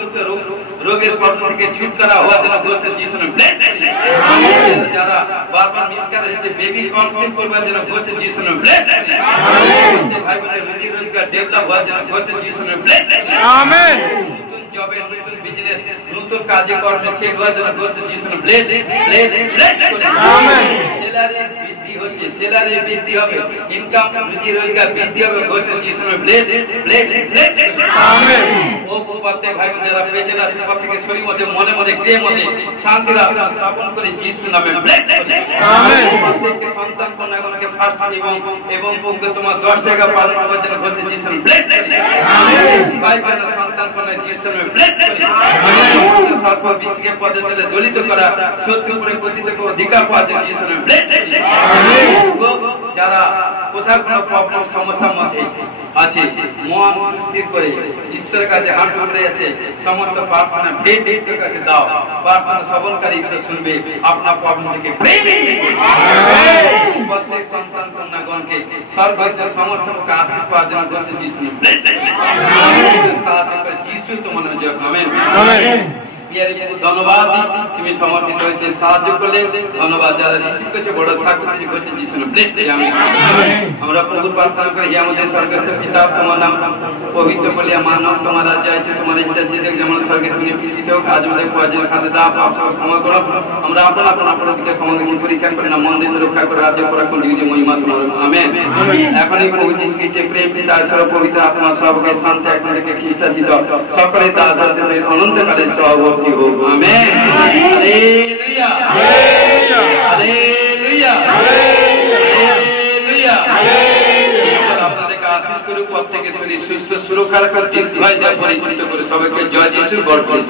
রোগের প্রবলেম থেকে ছুটকারা হওয়ার জন্য ঘোষের যিশুর নামে ব্লেস আমেন। যারা বারবার মিসকার হচ্ছে বেবি কনসিভ করবার জন্য ঘোষের যিশুর নামে ব্লেস আমেন। ভাই বোনের রুজি রোজগার ডেভেলপ হওয়ার জন্য ঘোষের যিশুর নামে ব্লেস আমেন। নতুন জবে নতুন বিজনেস নতুন কাজে কর্মে সেট হওয়ার জন্য ঘোষের যিশুর নামে bless bless bless amen. Salary বৃদ্ধি হবে, ইনকাম রুজি রোজগার বৃদ্ধি হবে ঘোষের যিশুর নামে ব্লেস ব্লেস ব্লেস আমেন। ও প্রত্যেক ভাই বোন যারা পেজে আছেন প্রত্যেকে শরীর মধ্যে মনে মনে ক্রিয়া মধ্যে শান্তির আত্মা স্থাপন করে যিশুর নামে ব্লেস আমেন। প্রত্যেককে সন্তান কন্যাগণকে ফার্স্ট এবং তোমার 10 টাকা পালন করার জন্য ঘোষের যিশুর নামে ব্লেস আমেন। ভাই বোন সন্তান কন্যা যিশুর নামে ব্লেস আমেন। সর্ব বিশ্বকে পদে তলে দলিত করা শত্রু উপরে পতিত অধিকার পাওয়ার জন্য যিশুর নামে ব্লেস আমেন। যারা কোথাও কোনো প্রবলেম সমস্যার মধ্যে আছে মন সুস্থির করে ঈশ্বরের কাছে হাত উঠে এসে সমস্ত প্রার্থনা ভেদ ঈশ্বরের কাছে দাও, প্রার্থনা সবলকারী ঈশ্বর শুনবে আপনার প্রবলেম থেকে প্রত্যেক সন্তান কন্যাগণকে সর্বত্র সমস্ত আশীষ পাওয়ার জন্য ঘোষের যিশুর নামে ব্লেস আমেন। সাহায্য করে যিশু তোমার জয় আমেন আমেন। ধন্যবাদ তুমি সমর্পিত হয়েছে সাহায্য করলে ধন্যবাদ। যারা রিসিভ করেছে বড় সাক্ষী করেছে যিশু নামে ব্লেস আমেন। আমরা প্রভুর প্রার্থনা করি আমাদের স্বর্গস্থ পিতা তোমার নাম পবিত্র বলিয়া মানব তোমার রাজ্য আছে তোমার ইচ্ছা সিদ্ধ যেমন স্বর্গে তুমি পৃথিবীতে হোক আজ আমাদের প্রয়োজন খাদ্য দাও পাপ ক্ষমা করো আমরা আপনার আপনার ক্ষমা গেছি পরীক্ষা করে না মন্দির রক্ষা করে রাজ্য করা কোন দিকে মহিমা তোমার আমেন। এখন এই প্রভু যীশু খ্রিস্টের প্রেম পিতা ঈশ্বর পবিত্র আত্মা সবকে শান্তি এক থেকে খ্রিস্টাসিত সকলে তার দাসের সহিত অনন্তকালে সহবর্তী হোক amen. Hallelujah hallelujah hallelujah hallelujah. আপনাদেরকে আশীষ করুক প্রত্যেকে শরীর সুস্থ সুরক্ষার দীর্ঘায়ু পরিপূর্ণ করে সবাইকে জয় যিশু গড ব্লেস।